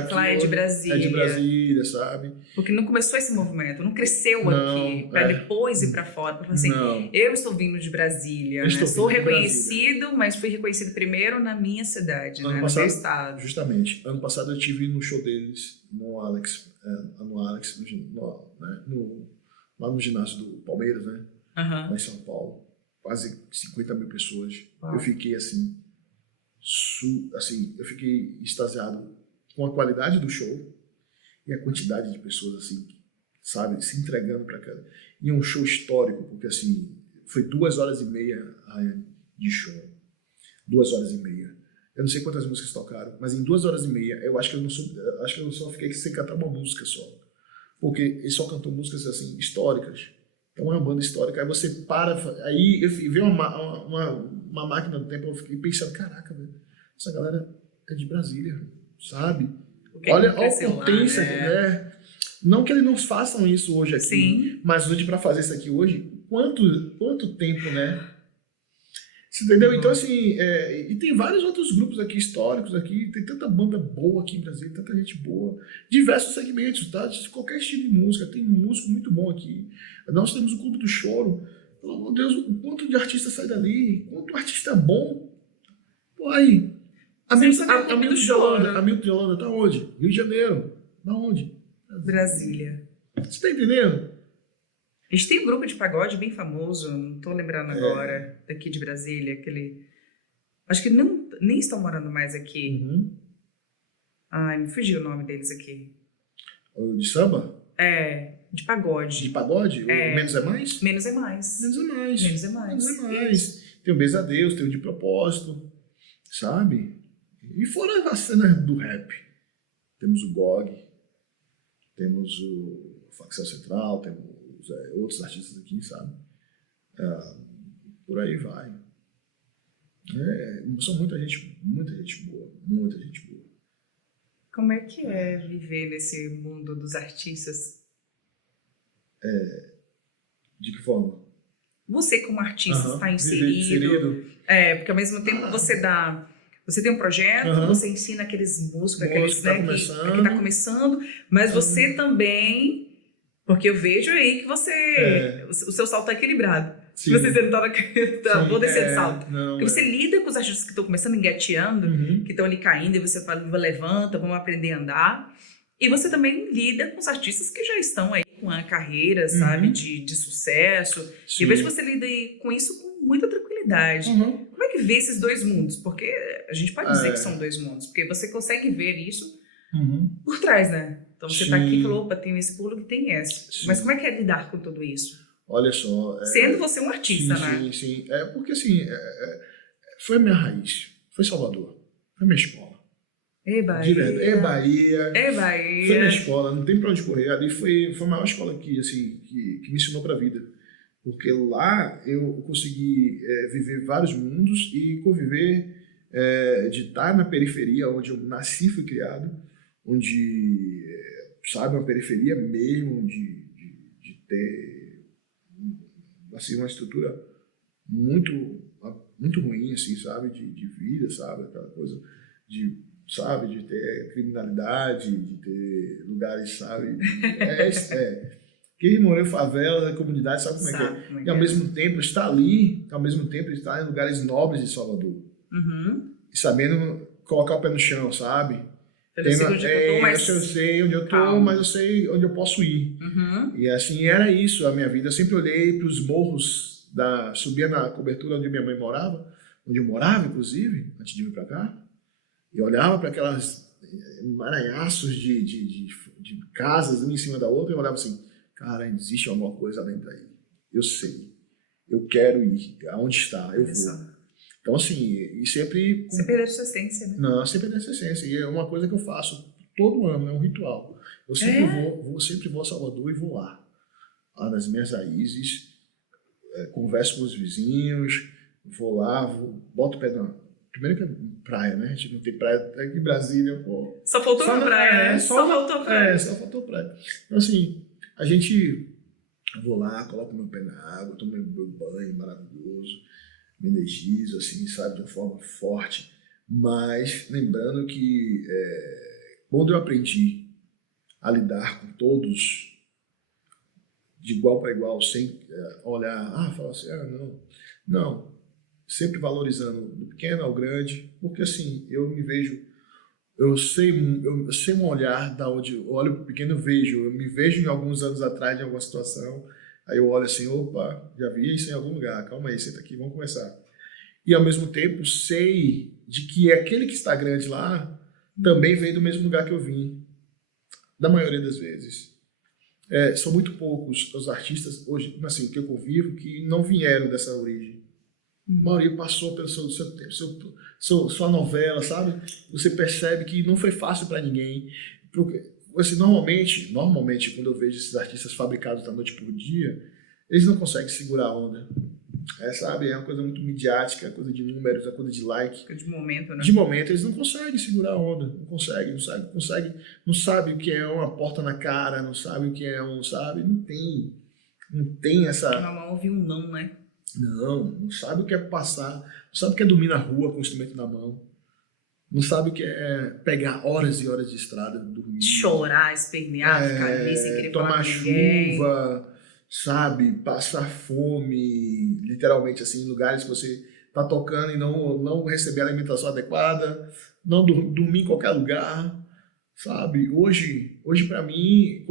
falar de Brasília. É de Brasília, sabe? Porque não começou esse movimento, não cresceu aqui, para depois ir para fora, para falar assim, eu estou vindo de Brasília, né? Sou reconhecido, mas fui reconhecido primeiro na minha cidade, né? No meu estado. Justamente. Ano passado eu estive no show deles, no Alex, lá no ginásio do Palmeiras, né? Lá em São Paulo. Quase 50 mil pessoas. Eu fiquei assim, eu fiquei extasiado com a qualidade do show e a quantidade de pessoas assim, sabe, se entregando para cá. E é um show histórico, porque assim, foi 2h30 de show. 2h30. Eu não sei quantas músicas tocaram, mas em 2h30 eu acho que eu só fiquei sem cantar uma música só. Porque ele só cantou músicas assim, históricas. Então é uma banda histórica, aí você para, aí eu vi uma máquina do tempo, eu fiquei pensando, caraca, velho, essa galera é de Brasília, sabe? Olha a potência, né? Não que eles não façam isso hoje aqui, mas hoje para fazer isso aqui hoje, quanto tempo, né? Você entendeu? Então assim, e tem vários outros grupos aqui históricos aqui, tem tanta banda boa aqui em Brasília, tanta gente boa, diversos segmentos, tá? De qualquer estilo de música, tem um músico muito bom aqui. Nós temos o Clube do Choro, pelo amor de Deus, o quanto de artista sai dali, quanto artista bom. Pô, aí, a Milton de Holanda tá onde? Rio de Janeiro. Da onde? Brasília. Você tá entendendo? A gente tem um grupo de pagode bem famoso, não tô lembrando agora, daqui de Brasília, acho que nem estão morando mais aqui. Ai, me fugiu o nome deles aqui. O de samba? De pagode. De pagode? O Menos é Mais? Menos é mais. Menos é Mais. Menos é mais. Menos é Mais. Tem o Beijo a Deus, tem o De Propósito, sabe? E fora a cena do rap. Temos o GOG, temos o Facção Central, temos outros artistas aqui, sabe? Por aí vai. São muita gente boa, muita gente boa. Como é que é viver nesse mundo dos artistas? De que forma? Você como artista está inserido. Porque ao mesmo tempo você tem um projeto, você ensina aqueles músicos, aqueles que tá que tá começando, mas você também, porque eu vejo aí que o seu salto tá equilibrado. Sim. Você não tá vou descer de salto. Não, porque você lida com os artistas que estão começando, engateando, que estão ali caindo, e você fala, levanta, vamos aprender a andar. E você também lida com os artistas que já estão aí com a carreira, sabe, de sucesso. Sim. E eu vejo que você lida com isso com muita tranquilidade. Como é que vê esses dois mundos? Porque a gente pode dizer que são dois mundos, porque você consegue ver isso por trás, né? Então você tá aqui e falou, opa, tem esse público e tem esse. Sim. Mas como é que é lidar com tudo isso? Olha só. Sendo você um artista, né? Sim. Porque assim, foi a minha raiz, foi Salvador, foi a minha escola. Bahia. De verdade. Bahia. Bahia. Foi minha escola, não tem pra onde correr. Ali foi a maior escola que me ensinou pra vida. Porque lá eu consegui viver vários mundos e conviver, de estar na periferia, onde eu nasci e fui criado, onde, sabe, uma periferia mesmo, de ter assim, uma estrutura muito ruim, assim, sabe, de vida, sabe, aquela coisa de ter criminalidade, de ter lugares, sabe, quem morou em favela, na comunidade, sabe como é que é. E ao mesmo tempo está ali, ao mesmo tempo está em lugares nobres de Salvador. E sabendo colocar o pé no chão, sabe? Eu sei onde eu tô, mas... Eu sei onde eu tô, mas eu sei onde eu posso ir. E assim, era isso a minha vida. Eu sempre olhei para os morros, subia na cobertura onde minha mãe morava, onde eu morava, inclusive, antes de vir para cá, e olhava para aquelas emaranhaços de casas, uma em cima da outra, e eu olhava assim, cara, existe alguma coisa além daí. Eu sei. Eu quero ir. Aonde está? Eu vou. Então, assim, e sempre... Você perdeu a sua essência, né? Não, sempre perdeu a sua essência. E é uma coisa que eu faço todo ano, é um ritual. Eu sempre vou a Salvador e vou lá nas minhas raízes, converso com os vizinhos, vou lá, boto o pé na... Primeiro que é praia, né? A gente não tem praia aqui em Brasília, pô. Só faltou a praia, né? Só faltou praia. Só faltou praia. Então, assim, eu vou lá, coloco meu pé na água, tomo meu banho maravilhoso, me energizo, assim, sabe, de uma forma forte. Mas lembrando que quando eu aprendi a lidar com todos de igual para igual, sem olhar, falar assim, não. Sempre valorizando do pequeno ao grande, porque assim, eu sei um olhar da onde eu olho para o pequeno, eu me vejo em alguns anos atrás em alguma situação, aí eu olho assim, opa, já vi isso em algum lugar, calma aí, senta aqui, vamos conversar. E ao mesmo tempo sei de que aquele que está grande lá também veio do mesmo lugar que eu vim, da maioria das vezes. São muito poucos os artistas hoje, assim, que eu convivo, que não vieram dessa origem. A maioria passou pelo sua novela, sabe? Você percebe que não foi fácil para ninguém. Porque, assim, normalmente, quando eu vejo esses artistas fabricados da noite por dia, eles não conseguem segurar a onda. Sabe? É uma coisa muito midiática, é coisa de números, é coisa de like. De momento, né? De momento, eles não conseguem segurar a onda. Não sabe o que é uma porta na cara, não sabe o que é sabe? Não tem essa... Uma mão ouvir um não, né? Não sabe o que é passar, não sabe o que é dormir na rua com o instrumento na mão, não sabe o que é pegar horas e horas de estrada, dormir. Chorar, espernear, ficar ali sem querer falar tomar com ninguém. chuva, sabe, passar fome, literalmente assim, em lugares que você tá tocando e não receber a alimentação adequada, não dormir em qualquer lugar, sabe. Hoje para mim,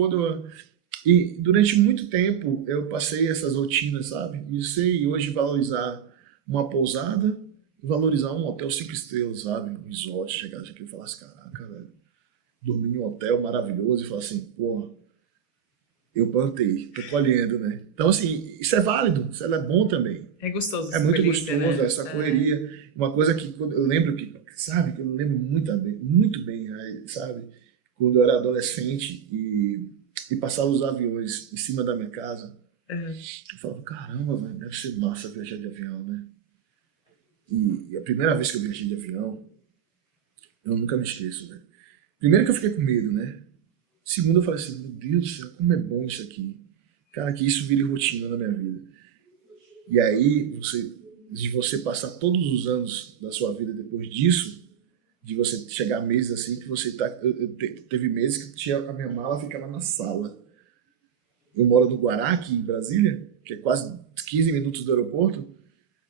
e durante muito tempo eu passei essas rotinas, sabe? E sei hoje valorizar uma pousada, valorizar um hotel 5 estrelas, sabe? Um resort, chegar aqui e falar assim, caraca, velho, dormir em um hotel maravilhoso e falar assim, pô, eu plantei, tô colhendo, né? Então, assim, isso é válido, isso é bom também. É gostoso. É muito colheita, gostoso, né? essa correria. Uma coisa que eu lembro que, sabe, que eu lembro muito bem, né, sabe? Quando eu era adolescente e passava os aviões em cima da minha casa, eu falava, caramba, velho, deve ser massa viajar de avião, né? E a primeira vez que eu viajei de avião, eu nunca me esqueço, velho. Primeiro que eu fiquei com medo, né? Segundo, eu falei assim, meu Deus do céu, como é bom isso aqui. Cara, que isso vire rotina na minha vida. E aí, de você passar todos os anos da sua vida depois disso, de você chegar a meses assim, que você tá... Teve meses que a minha mala ficava na sala. Eu moro no Guará, aqui em Brasília, que é quase 15 minutos do aeroporto.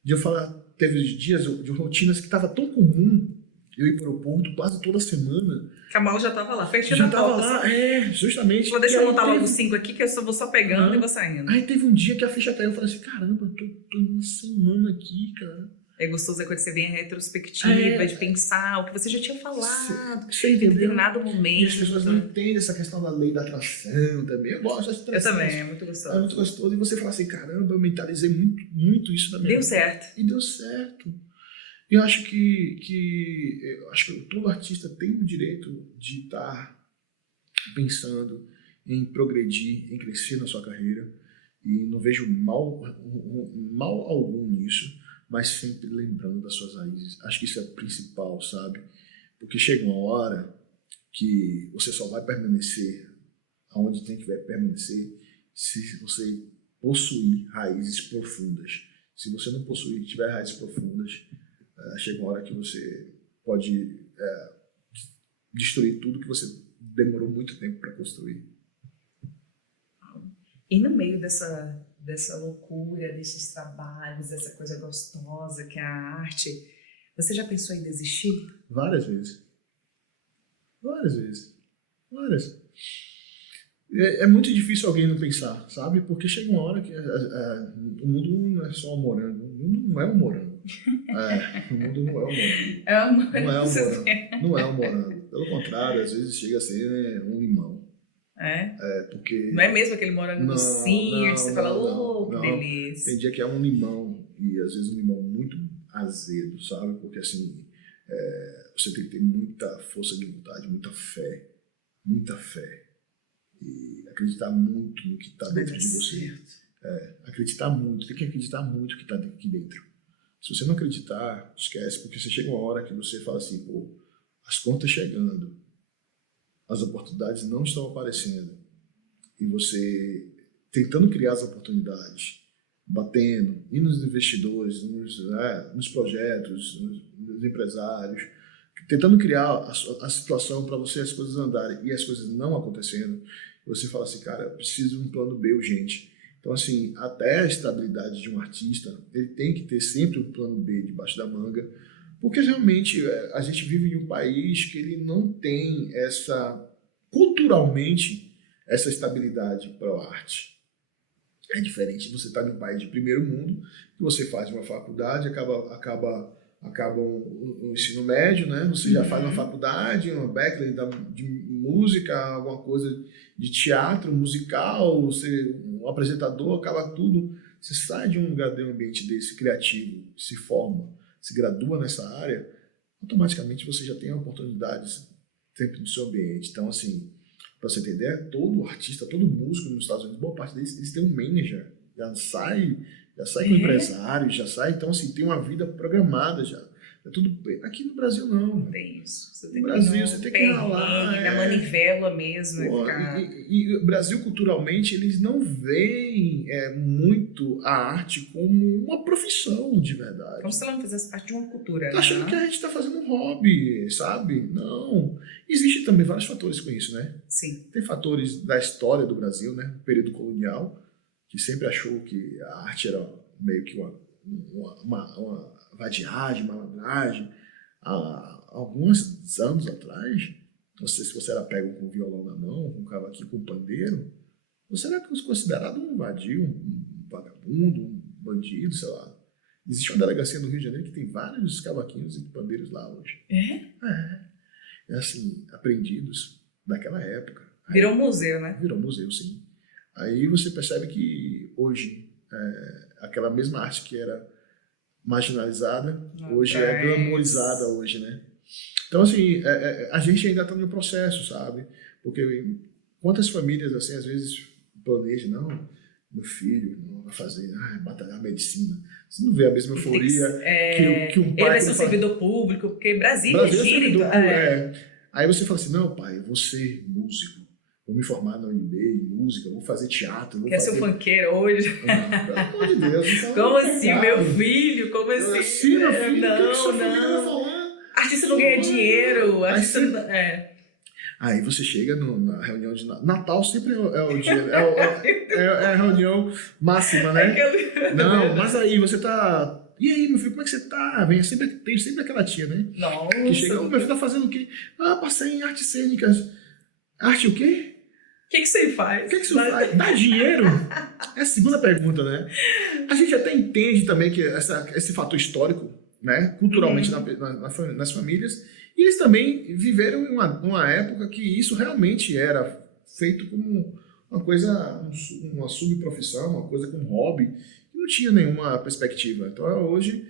E eu falar, teve dias de rotinas que estava tão comum eu ir para o aeroporto quase toda semana. Que a mala já tava lá, fechando Já a tava porta. lá, justamente. Vou deixar eu montar logo teve... 5 aqui, que eu vou só pegando e vou saindo. Aí teve um dia que a ficha caiu, eu falei assim, caramba, tô uma semana aqui, cara. É gostoso quando você vem a retrospectiva de pensar o que você já tinha falado Você em entendeu? determinado momento. E as pessoas não entendem essa questão da lei da atração também. Eu gosto dessa atração. Eu também, é muito gostoso. É muito gostoso. E você fala assim, caramba, eu mentalizei muito isso na minha vida. Deu certo. E deu certo. E eu acho que todo artista tem o direito de estar pensando em progredir, em crescer na sua carreira. E não vejo mal algum nisso, mas sempre lembrando das suas raízes. Acho que isso é o principal, sabe? Porque chega uma hora que você só vai permanecer aonde tem que permanecer se você possuir raízes profundas. Se você não possuir, tiver raízes profundas, chega uma hora que você pode destruir tudo que você demorou muito tempo para construir. E no meio dessa loucura, desses trabalhos, dessa coisa gostosa que é a arte, você já pensou em desistir? Várias vezes. É muito difícil alguém não pensar, sabe? Porque chega uma hora que o mundo não é só um morango. O mundo não é um morango. O mundo não é um morango. Não é um morango. Pelo contrário, às vezes chega a ser um limão. Porque... Não é mesmo aquele morango docinho que você fala, que delícia. Tem dia que é um limão, e às vezes um limão muito azedo, sabe? Porque assim, você tem que ter muita força de vontade, muita fé. E acreditar muito no que está dentro de você. Acreditar muito, tem que acreditar muito no que está aqui dentro. Se você não acreditar, esquece, porque você chega uma hora que você fala assim, pô, as contas chegando, as oportunidades não estão aparecendo, e você tentando criar as oportunidades, batendo, e nos investidores, nos projetos, nos empresários, tentando criar a situação para você as coisas andarem e as coisas não acontecendo, você fala assim, cara, eu preciso de um plano B urgente. Então, assim, até a estabilidade de um artista, ele tem que ter sempre um plano B debaixo da manga, porque realmente a gente vive em um país que ele não tem culturalmente, essa estabilidade para a arte. É diferente de você estar em um país de primeiro mundo, que você faz uma faculdade, acaba um ensino médio, né? Você já faz uma faculdade, uma bachelor de música, alguma coisa de teatro, musical, você, um apresentador, acaba tudo. Você sai de um lugar, de um ambiente desse, criativo, se forma, se gradua nessa área, automaticamente você já tem oportunidades sempre no seu ambiente. Então, assim, para você ter ideia, todo artista, todo músico nos Estados Unidos, boa parte deles, eles têm um manager, já sai com empresário, já sai, então assim, tem uma vida programada já. É tudo bem. Aqui no Brasil não. Tem isso. Você No tem Brasil você tem que ralar. Da manivela mesmo. Pô, e o Brasil, culturalmente, eles não veem muito a arte como uma profissão de verdade. Como se ela não fizesse parte de uma cultura. Tá achando que a gente está fazendo um hobby, sabe? Não. Existem também vários fatores com isso, né? Sim. Tem fatores da história do Brasil, né? O período colonial, que sempre achou que a arte era meio que uma vadiagem, malandragem. Há alguns anos atrás, não sei se você era pego com um violão na mão, com um cavaquinho, com um pandeiro, você era considerado um vadio, um vagabundo, um bandido, sei lá. Existe uma delegacia no Rio de Janeiro que tem vários cavaquinhos e pandeiros lá hoje. É assim, apreendidos. daquela época. Virou um museu, né? Virou museu, sim. Aí você percebe que hoje, aquela mesma arte que era marginalizada, hoje é glamourizada hoje, né? Então, assim, a gente ainda está no processo, sabe? Porque quantas famílias, assim, às vezes planejam, não, meu filho não vai fazer, batalhar medicina. Você não vê a mesma euforia que um pai... Ele vai ser um servidor público, porque Brasília é gira, servidor então, público, Aí você fala assim, não, pai, eu vou ser músico, vou me formar na UNB em música, vou fazer teatro, vou quer fazer... ser um funkeiro hoje? Pelo amor de Deus. Então, Como assim, meu filho? Como assim? Assim, meu filho, o que Não, sua família vai não. falar? Artista não ganha dinheiro. Artista Aí, não... Aí você chega na reunião de Natal, sempre é o dia, é a reunião máxima, né? Não, mas aí você tá... E aí, meu filho, como é que você tá? Tem sempre aquela tia, né? Nossa. Que chega, meu filho tá fazendo o quê? Passei em artes cênicas. Arte o quê? O que você faz? O que você faz? Dá dinheiro? É a segunda pergunta, né? A gente até entende também que esse fator histórico, né? Culturalmente nas famílias, e eles também viveram em uma época que isso realmente era feito como uma coisa, uma subprofissão, uma coisa como hobby, que não tinha nenhuma perspectiva. Então hoje,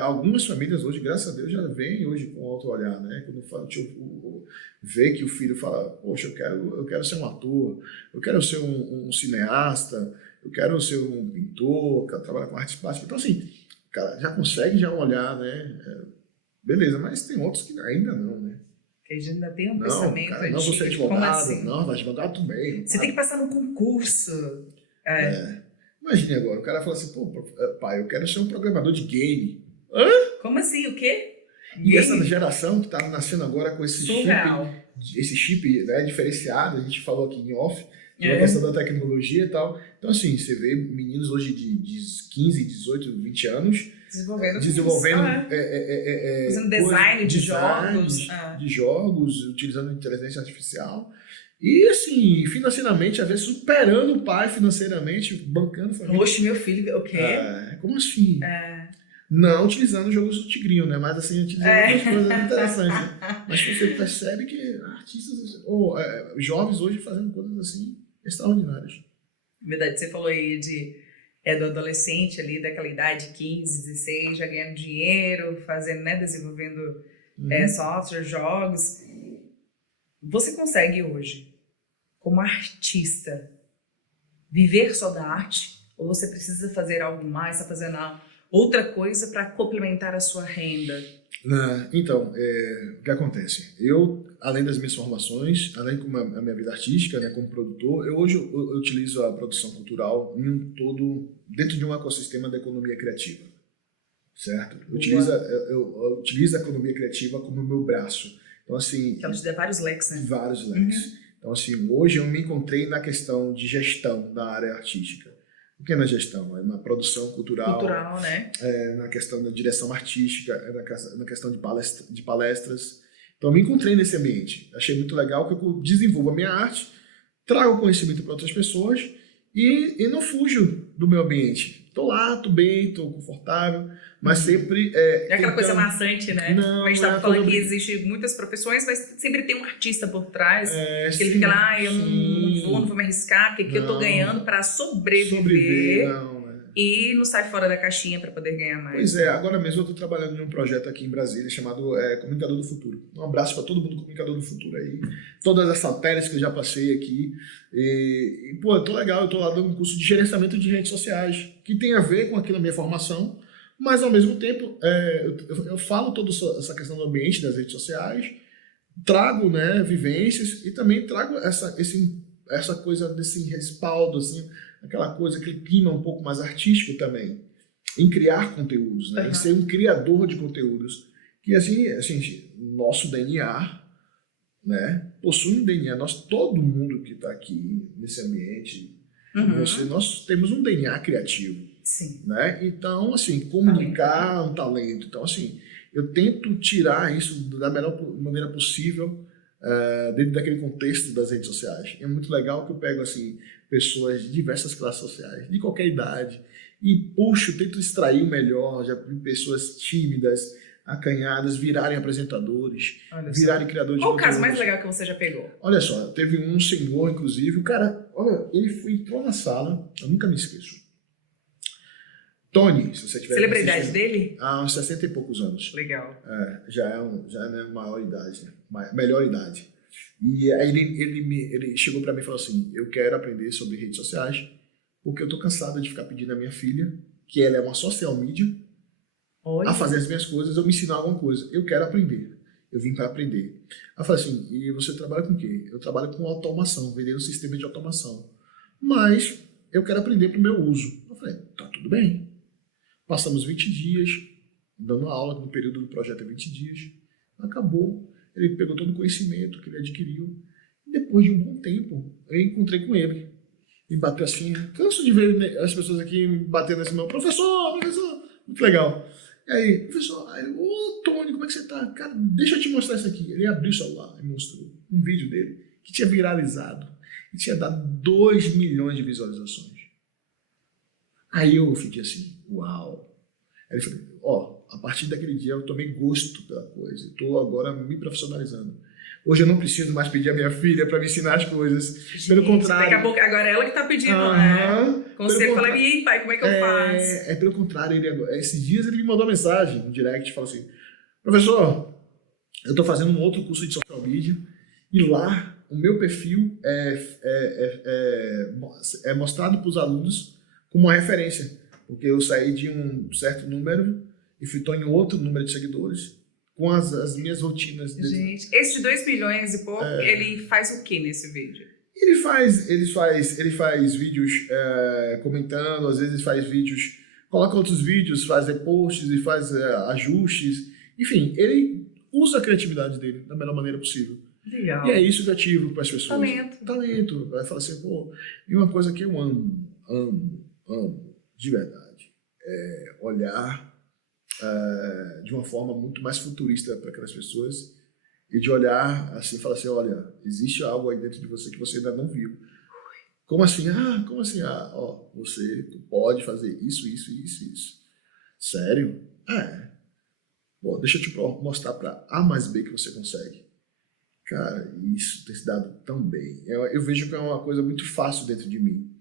algumas famílias hoje, graças a Deus, já veem hoje com outro olhar, né? Quando vê que o filho fala, poxa, eu quero ser um ator, eu quero ser um cineasta, eu quero ser um pintor, eu quero trabalhar com artes plásticas. Então, assim, cara, já consegue já olhar, né? Beleza, mas tem outros que ainda não, né? Que a gente ainda tem um pensamento cara, não, você é antigo. advogado, Como assim? não, advogado tudo bem. Você tem que passar num concurso. Imagine agora, o cara fala assim, pô, pai, eu quero ser um programador de game. Como assim? O quê? E essa geração que está nascendo agora com Surreal. esse chip, né, diferenciado, a gente falou aqui em off, sobre a questão da tecnologia e tal. Então, assim, você vê meninos hoje de 15, 18, 20 anos desenvolvendo fazendo design de jogos. De jogos, utilizando inteligência artificial. E, assim, financeiramente, às vezes superando o pai financeiramente, bancando a família. Oxe, meu filho, o quê? Como assim? Não utilizando jogos do Tigrinho, né? Mas assim, utilizando outras coisas interessantes. Né? Mas você percebe que artistas, ou jovens hoje fazendo coisas assim extraordinárias. Verdade, você falou aí do adolescente ali, daquela idade, 15, 16, já ganhando dinheiro, fazendo, né, desenvolvendo software, jogos. Você consegue hoje, como artista, viver só da arte? Ou você precisa fazer algo mais, está fazendo outra coisa para complementar a sua renda? Então, o que acontece? Eu, além das minhas formações, além com a minha vida artística, né, como produtor, hoje eu utilizo a produção cultural em um todo, dentro de um ecossistema da economia criativa, certo? Eu utilizo a economia criativa como meu braço. Então, assim... Que ela te dá vários leques, né? Vários leques. Então, assim, hoje eu me encontrei na questão de gestão da área artística. O que é na gestão? É na produção cultural, né? Na questão da direção artística, na questão de palestras. Então, eu me encontrei nesse ambiente. Achei muito legal que eu desenvolvo a minha arte, trago conhecimento para outras pessoas e não fujo do meu ambiente. Estou lá, estou bem, estou confortável, mas sempre... É aquela coisa maçante, né? Não, a gente estava falando que existem muitas profissões, mas sempre tem um artista por trás. Que ele sim, fica lá, eu não vou me arriscar, porque aqui eu estou ganhando para sobreviver. E não sai fora da caixinha para poder ganhar mais. Pois agora mesmo eu estou trabalhando em um projeto aqui em Brasília chamado Comunicador do Futuro. Um abraço para todo mundo Comunicador do Futuro aí. Todas as matérias que eu já passei aqui. Pô, eu tô legal, eu tô lá dando um curso de gerenciamento de redes sociais, que tem a ver com aquilo na minha formação, mas ao mesmo tempo eu falo toda essa questão do ambiente das redes sociais, trago, né, vivências e também trago essa coisa desse respaldo, assim, aquela coisa, aquele clima um pouco mais artístico também, em criar conteúdos, né? Em ser um criador de conteúdos, que assim nosso DNA, né, possui um DNA, todo mundo que está aqui nesse ambiente, nós temos um DNA criativo. Sim. Né? Então, assim, comunicar um talento. Então, assim, eu tento tirar isso da melhor maneira possível dentro daquele contexto das redes sociais. É muito legal que eu pego, assim, pessoas de diversas classes sociais, de qualquer idade, e puxo, tento extrair o melhor. Já vi pessoas tímidas, acanhadas, virarem apresentadores, Olha virarem só. criadores Qual o de caso conteúdos. mais legal que você já pegou? Olha só, teve um senhor, inclusive, o cara, olha, entrou na sala, eu nunca me esqueço. Tony, se você tiver Celebridade assistindo, dele? há uns 60 e poucos anos. Legal. Já é maior idade, né? Melhor idade. E aí ele chegou para mim e falou assim, eu quero aprender sobre redes sociais, porque eu tô cansado de ficar pedindo à minha filha, que ela é uma social media, Olha. a fazer as minhas coisas, eu me ensinar alguma coisa. Eu quero aprender. Eu vim para aprender. Aí eu falei assim, e você trabalha com o quê? Eu trabalho com automação, vendendo um sistema de automação. Mas eu quero aprender para o meu uso. Eu falei, tá tudo bem. Passamos 20 dias dando aula, no período do projeto é 20 dias. Acabou. Ele pegou todo o conhecimento que ele adquiriu. E depois de um bom tempo, eu encontrei com ele. E bateu assim, canso de ver as pessoas aqui me batendo nesse meu, professor, muito legal. E aí, professor, ô Tony, como é que você tá? Cara, deixa eu te mostrar isso aqui. Ele abriu o celular e mostrou um vídeo dele que tinha viralizado e tinha dado 2 milhões de visualizações. Aí eu fiquei assim, uau. Aí ele falou, a partir daquele dia eu tomei gosto pela coisa, estou agora me profissionalizando. Hoje eu não preciso mais pedir a minha filha para me ensinar as coisas. Gente, pelo contrário. Daqui a pouco, agora é ela que tá pedindo, né? Quando você fala, e aí, pai, como é que eu faço? Pelo contrário, esses dias ele me mandou uma mensagem no direct, falou assim, professor, eu estou fazendo um outro curso de social media e lá o meu perfil é mostrado para os alunos como uma referência, porque eu saí de um certo número e estou em outro número de seguidores com as minhas rotinas. Gente, esse de 2 milhões e pouco, ele faz o que nesse vídeo? Ele faz vídeos comentando, às vezes faz vídeos, coloca outros vídeos, faz posts e faz ajustes. Enfim, ele usa a criatividade dele da melhor maneira possível. Legal. E é isso que eu ativo para as pessoas. Talento. Vai falar assim, e uma coisa que eu amo, de verdade, é olhar de uma forma muito mais futurista para aquelas pessoas e de olhar assim, falar assim, olha, existe algo aí dentro de você que você ainda não viu. Como assim? Você pode fazer isso. Sério? Deixa eu te mostrar para A mais B que você consegue. Cara, isso tem se dado tão bem. Eu vejo que é uma coisa muito fácil dentro de mim,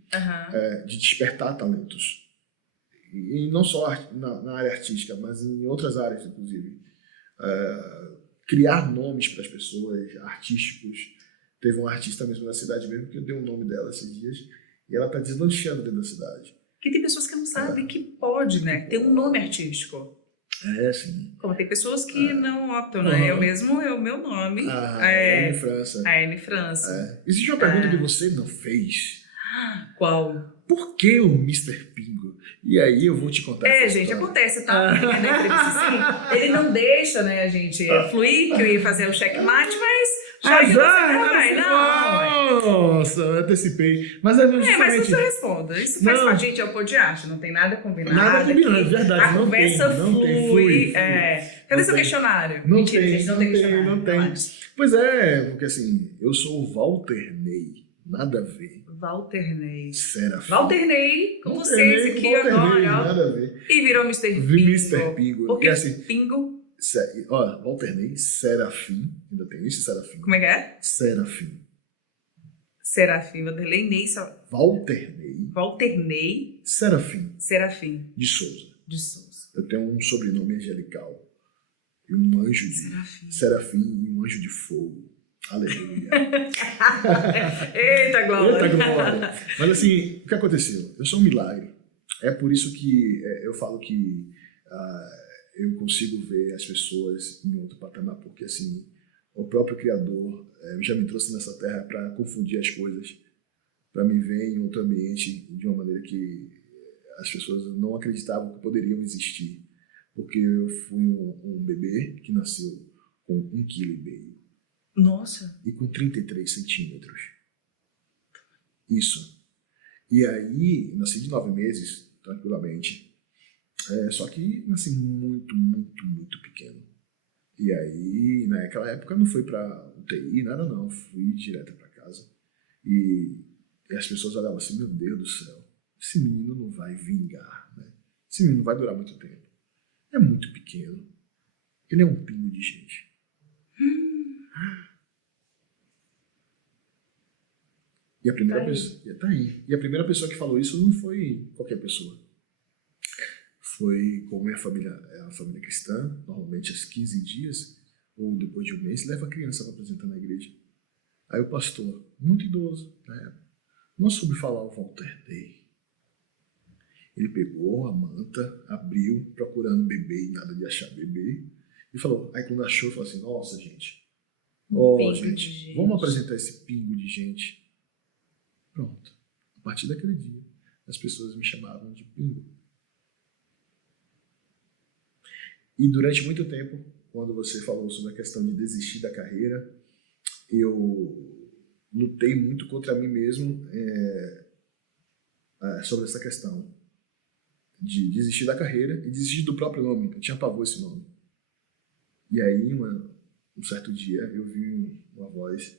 de despertar talentos. E não só na área artística, mas em outras áreas, inclusive. Criar nomes para as pessoas, artísticos. Teve uma artista mesmo na cidade mesmo, que eu dei o nome dela esses dias, e ela está deslanchando dentro da cidade. Porque tem pessoas que não sabem que pode, né? Ter um nome artístico. Sim. Como tem pessoas que não optam, né? Eu mesmo, é o meu nome. Anne França. A Anne França. Existe uma pergunta que você não fez. Qual? Por que o Mr. Pingo? E aí eu vou te contar essa gente, história. acontece, tá? Na entrevista, assim, ele não deixa, né, a gente fluir, que eu ia fazer o checkmate, mas já que você vai, Nossa, eu antecipei. Mas é justamente... mas você responda. Isso faz parte, gente, é o Podiarte, não tem nada combinado. Nada combinado, é verdade. A conversa flui. Cadê seu questionário? Mentira, gente, não tem questionário. Não tem. Pois é, porque assim, eu sou o Walter Ney. Nada a ver. Walter Ney. Serafim. Walter Ney, com vocês aqui agora. Nada a ver. E virou Mr. Pingo. Mr. Pingo. Porque assim, Pingo... Walter Ney, Serafim. Ainda tem esse Serafim. Como é que é? Serafim. Serafim. Vanderlei Ney. Walter Ney. Walter Ney. Serafim. De Souza. Eu tenho um sobrenome angelical. E um anjo de... Serafim e um anjo de fogo. Aleluia. Eita glória. Mas assim, o que aconteceu? Eu sou um milagre. É por isso que eu falo que eu consigo ver as pessoas em outro patamar, porque assim, o próprio Criador já me trouxe nessa terra para confundir as coisas, para me ver em outro ambiente de uma maneira que as pessoas não acreditavam que poderiam existir. Porque eu fui um bebê que nasceu com 1,5 kg. Nossa! E com 33 centímetros. Isso. E aí, nasci de 9 meses, tranquilamente. Só que nasci muito pequeno. E aí, naquela época, não fui pra UTI, nada não. Fui direto pra casa. E as pessoas olhavam assim, meu Deus do céu, esse menino não vai vingar, né? Esse menino não vai durar muito tempo. É muito pequeno. Ele é um pingo de gente. E a primeira pessoa, tá aí. E a primeira pessoa que falou isso não foi qualquer pessoa. Foi como é a família cristã, normalmente às 15 dias, ou depois de um mês, leva a criança para apresentar na igreja. Aí o pastor, muito idoso, né, não soube falar o Walter Day. Ele pegou a manta, abriu, procurando bebê e nada de achar bebê, e falou, aí quando achou, falou assim, nossa gente, gente, vamos apresentar esse pingo de gente. Pronto. A partir daquele dia, as pessoas me chamavam de pingo. E durante muito tempo, quando você falou sobre a questão de desistir da carreira, eu lutei muito contra mim mesmo sobre essa questão de desistir da carreira e desistir do próprio nome. Eu tinha pavor esse nome. E aí, um certo dia, eu vi uma voz,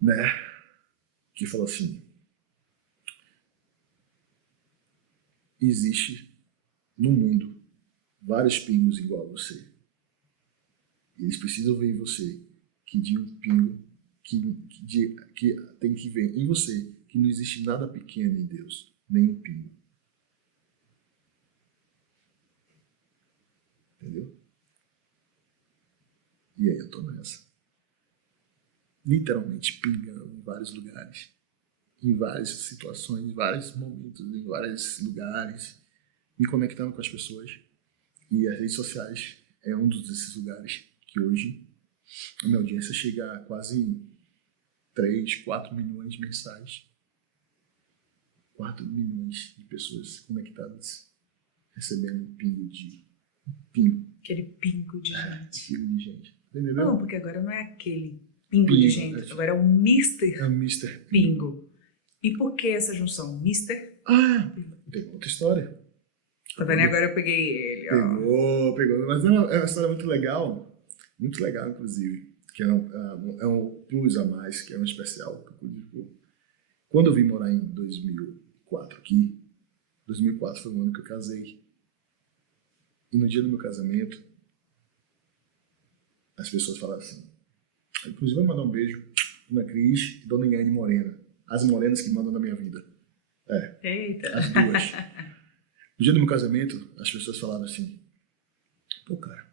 né, que falou assim, existe no mundo vários pingos igual a você. E eles precisam ver em você que de um pingo que tem que ver em você que não existe nada pequeno em Deus, nem um pingo. Entendeu? E aí eu tô nessa. Literalmente pingando em vários lugares, em várias situações, em vários momentos, em vários lugares, me conectando com as pessoas. E as redes sociais é um desses lugares que hoje a minha audiência chega a quase 3, 4 milhões mensais. 4 milhões de pessoas conectadas, recebendo um pingo. Aquele pingo de gente. Pingo de gente. Entendeu? Não, porque agora não é aquele pingo de gente, agora é o Mr. É o Mr. Pingo. E por que essa junção? Mr. Tem outra história. Tá vendo? Agora eu peguei ele, ó. Pegou. Mas é uma história muito legal, inclusive, que é um plus a mais, que é um especial. Quando eu vim morar em 2004 aqui, 2004 foi o ano que eu casei. E no dia do meu casamento, as pessoas falaram assim, inclusive eu vou mandar um beijo Dona Cris e Dona Inhane Morena, as morenas que mandam na minha vida. Eita. As duas. No dia do meu casamento, as pessoas falavam assim, pô, cara,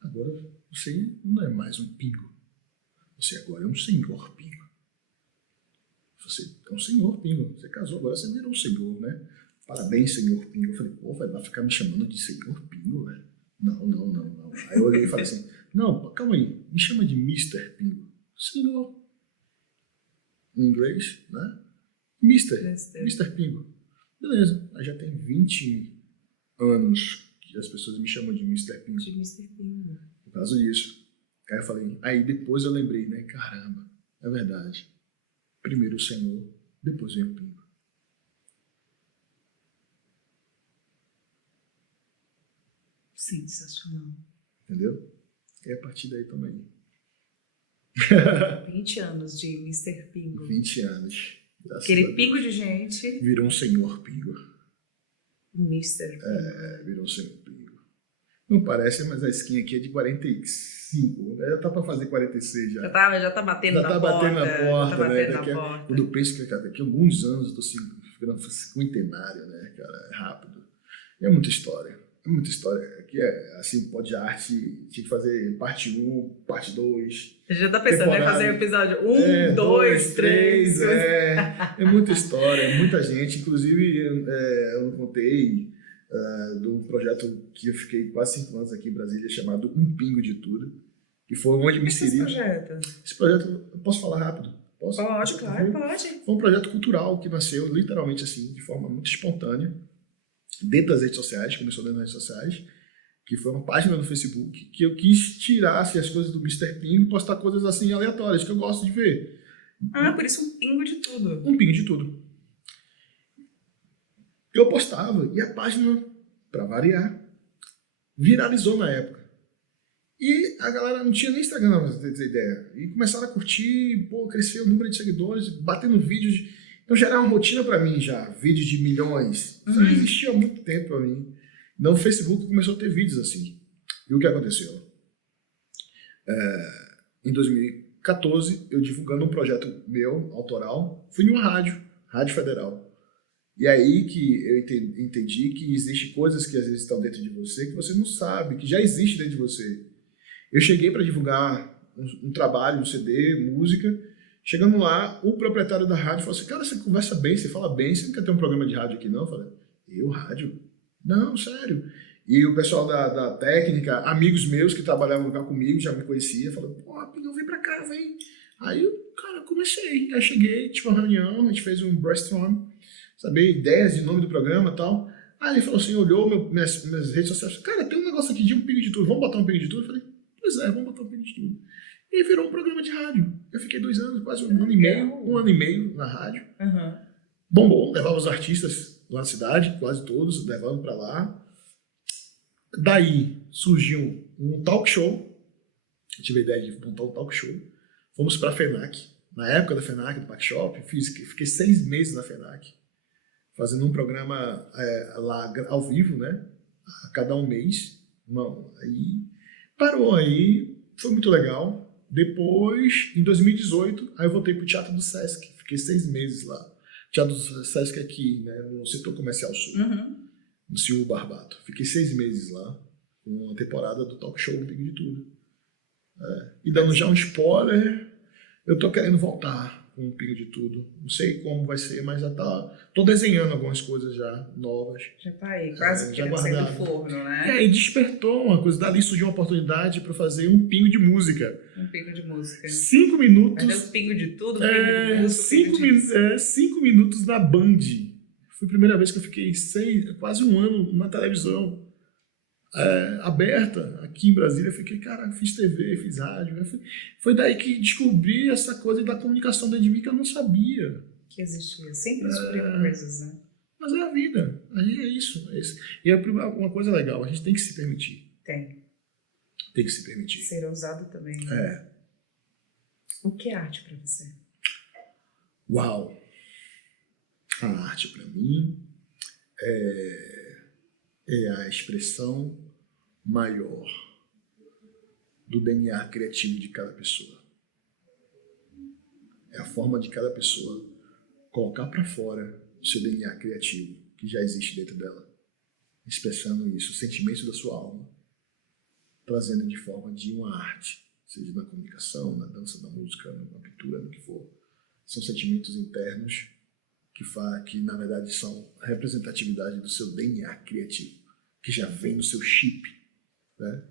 agora você não é mais um pingo. Você agora é um senhor pingo. Você é um senhor pingo. Você casou, agora você virou um senhor, né? Parabéns, senhor pingo. Eu falei, pô, vai lá ficar me chamando de senhor pingo, velho? Não. Aí eu olhei e falei assim, não, calma aí, me chama de Mr. Pingo. Senhor. Em inglês, né? Mr. Pingo. Beleza, aí já tem 20 anos que as pessoas me chamam de Mr. Pingo. De Mr. Pingo. Por causa disso. Aí eu falei, aí depois eu lembrei, né? Caramba, é verdade. Primeiro o Senhor, depois vem o Pingo. Sensacional. Entendeu? E a partir daí também. 20 anos de Mr. Pingo. 20 anos. Aquele pingo de gente. Virou um senhor pingo. Mr. Pingo. Virou um senhor pingo. Não parece, mas a skin aqui é de 45. Já tá pra fazer 46 já. Já tá batendo na porta. Batendo na porta, já tá batendo né? na porta. Quando eu penso que daqui a alguns anos eu tô ficando cinquentenário, né, cara? É rápido. E é muita história. Aqui é assim, Pod Arte, tinha que fazer parte 1, parte 2. A gente já tá pensando em fazer o episódio 1, 2, 3. É muita história, é muita gente. Inclusive, eu não contei do projeto que eu fiquei quase 5 anos aqui em Brasília, chamado Um Pingo de Tudo, que foi onde me inseri. Esse projeto, eu posso falar rápido? Posso? Pode, claro, pode. Foi um projeto cultural que nasceu literalmente assim, de forma muito espontânea, dentro das redes sociais, começou dentro das redes sociais, que foi uma página no Facebook, que eu quis tirar assim, as coisas do Mr. Pingo e postar coisas assim aleatórias, que eu gosto de ver. Por isso um pingo de tudo. Um pingo de tudo. Eu postava, e a página, para variar, viralizou na época. E a galera não tinha nem Instagram, pra ter ideia. E começaram a curtir, cresceu o número de seguidores, batendo vídeos. Então já era uma rotina para mim já, vídeos de milhões. Isso já existia há muito tempo para mim. Então o Facebook começou a ter vídeos assim. E o que aconteceu? Em 2014, eu divulgando um projeto meu, autoral, fui numa Rádio Federal. E aí que eu entendi que existem coisas que às vezes estão dentro de você que você não sabe, que já existe dentro de você. Eu cheguei para divulgar um trabalho, um CD, música. Chegando lá, o proprietário da rádio falou assim, cara, você conversa bem, você fala bem, você não quer ter um programa de rádio aqui não? Eu falei, rádio? Não, sério. E o pessoal da técnica, amigos meus que trabalhavam lá comigo, já me conhecia, falaram, pô, não, vem pra cá, vem. Aí, cara, comecei. Aí cheguei, tive uma reunião, a gente fez um brainstorm, saber ideias de nome do programa e tal. Aí ele falou assim, olhou minhas redes sociais, cara, tem um negócio aqui de um pingo de tudo, vamos botar um pingo de tudo? Eu falei, pois é, vamos botar um pingo de tudo. E virou um programa de rádio. Eu fiquei 2 anos, quase um ano e meio na rádio. Uhum. Bombou, levava os artistas lá na cidade, quase todos, levando para lá. Daí surgiu um talk show. Eu tive a ideia de montar um talk show. Fomos para a FENAC. Na época da FENAC, do Pac Shop, fiquei 6 meses na FENAC, fazendo um programa lá ao vivo, né? A cada um mês. Aí parou aí, foi muito legal. Depois, em 2018, aí eu voltei para o Teatro do Sesc. Fiquei 6 meses lá. Teatro do Sesc aqui, né, no setor comercial sul, no Silvio Barbato. Fiquei 6 meses lá, com uma temporada do talk show Um Pingo de Tudo. E dando já um spoiler, eu tô querendo voltar com Um Pingo de Tudo. Não sei como vai ser, mas já tô desenhando algumas coisas já novas. Já tá aí, quase querendo sair do forno, né? E aí despertou uma coisa, dali surgiu uma oportunidade para fazer um pingo de música. Um pingo de música. 5 minutos. Mas é um pingo de tudo, um pingo de música. 5 minutos na Band. Foi a primeira vez que eu fiquei quase um ano na televisão aberta aqui em Brasília. Eu fiquei, cara, fiz TV, fiz rádio. Foi daí que descobri essa coisa da comunicação dentro de mim que eu não sabia. Que existia. Sempre descobrindo coisas, né? Mas é a vida. Aí é isso. E é uma coisa legal, a gente tem que se permitir. Tem que se permitir. Ser ousado também. Né? O que é arte para você? Uau! A arte para mim é a expressão maior do DNA criativo de cada pessoa. É a forma de cada pessoa colocar para fora o seu DNA criativo que já existe dentro dela, expressando isso, os sentimentos da sua alma, trazendo de forma de uma arte, seja na comunicação, na dança, na música, na pintura, no que for. São sentimentos internos que na verdade são a representatividade do seu DNA criativo, que já vem no seu chip, né?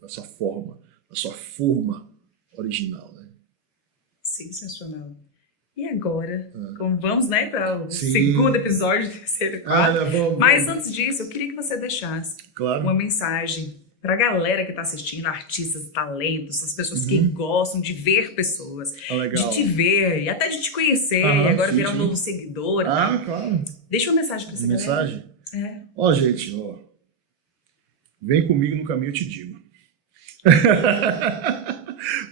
na sua forma original. Né? Sensacional. E agora, como vamos, né, para o segundo episódio, terceiro e quarto. Vamos. Mas antes disso, eu queria que você deixasse uma mensagem para a galera que está assistindo, artistas, talentos, as pessoas que gostam de ver pessoas, de te ver e até de te conhecer, e agora virar um novo seguidor. Claro. Deixa uma mensagem para essa galera. Mensagem? Gente, vem comigo no caminho, eu te digo.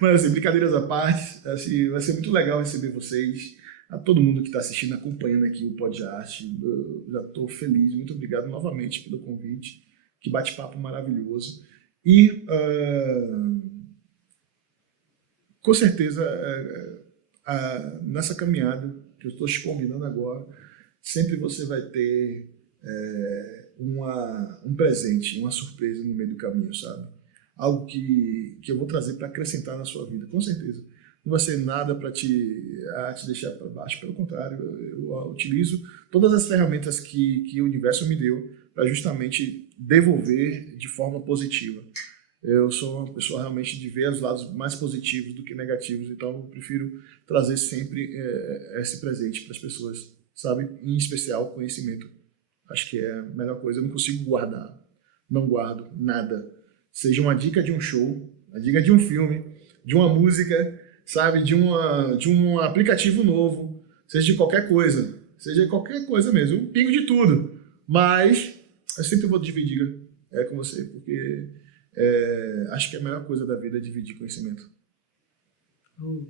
Mas assim, brincadeiras à parte, assim, vai ser muito legal receber vocês, a todo mundo que está assistindo, acompanhando aqui o Pod Arte. Eu já estou feliz, muito obrigado novamente pelo convite, que bate-papo maravilhoso. E com certeza nessa caminhada que eu estou te convidando agora, sempre você vai ter um presente, uma surpresa no meio do caminho, sabe? Algo que eu vou trazer para acrescentar na sua vida, com certeza. Não vai ser nada para te deixar para baixo, pelo contrário, eu utilizo todas as ferramentas que o universo me deu para justamente devolver de forma positiva. Eu sou uma pessoa realmente de ver os lados mais positivos do que negativos, então eu prefiro trazer sempre esse presente para as pessoas, sabe? Em especial conhecimento. Acho que é a melhor coisa. Eu não consigo guardar, não guardo nada. Seja uma dica de um show, uma dica de um filme, de uma música, sabe, de um aplicativo novo, seja de qualquer coisa mesmo, um pingo de tudo. Mas eu sempre vou dividir com você, porque acho que a melhor coisa da vida é dividir conhecimento.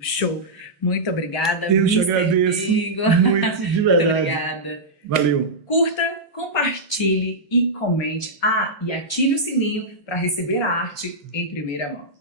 Show! Muito obrigada. Eu te Mr. agradeço Igor. muito, de Muito verdade. obrigada. Valeu. Curta, compartilhe e comente. E ative o sininho para receber a arte em primeira mão.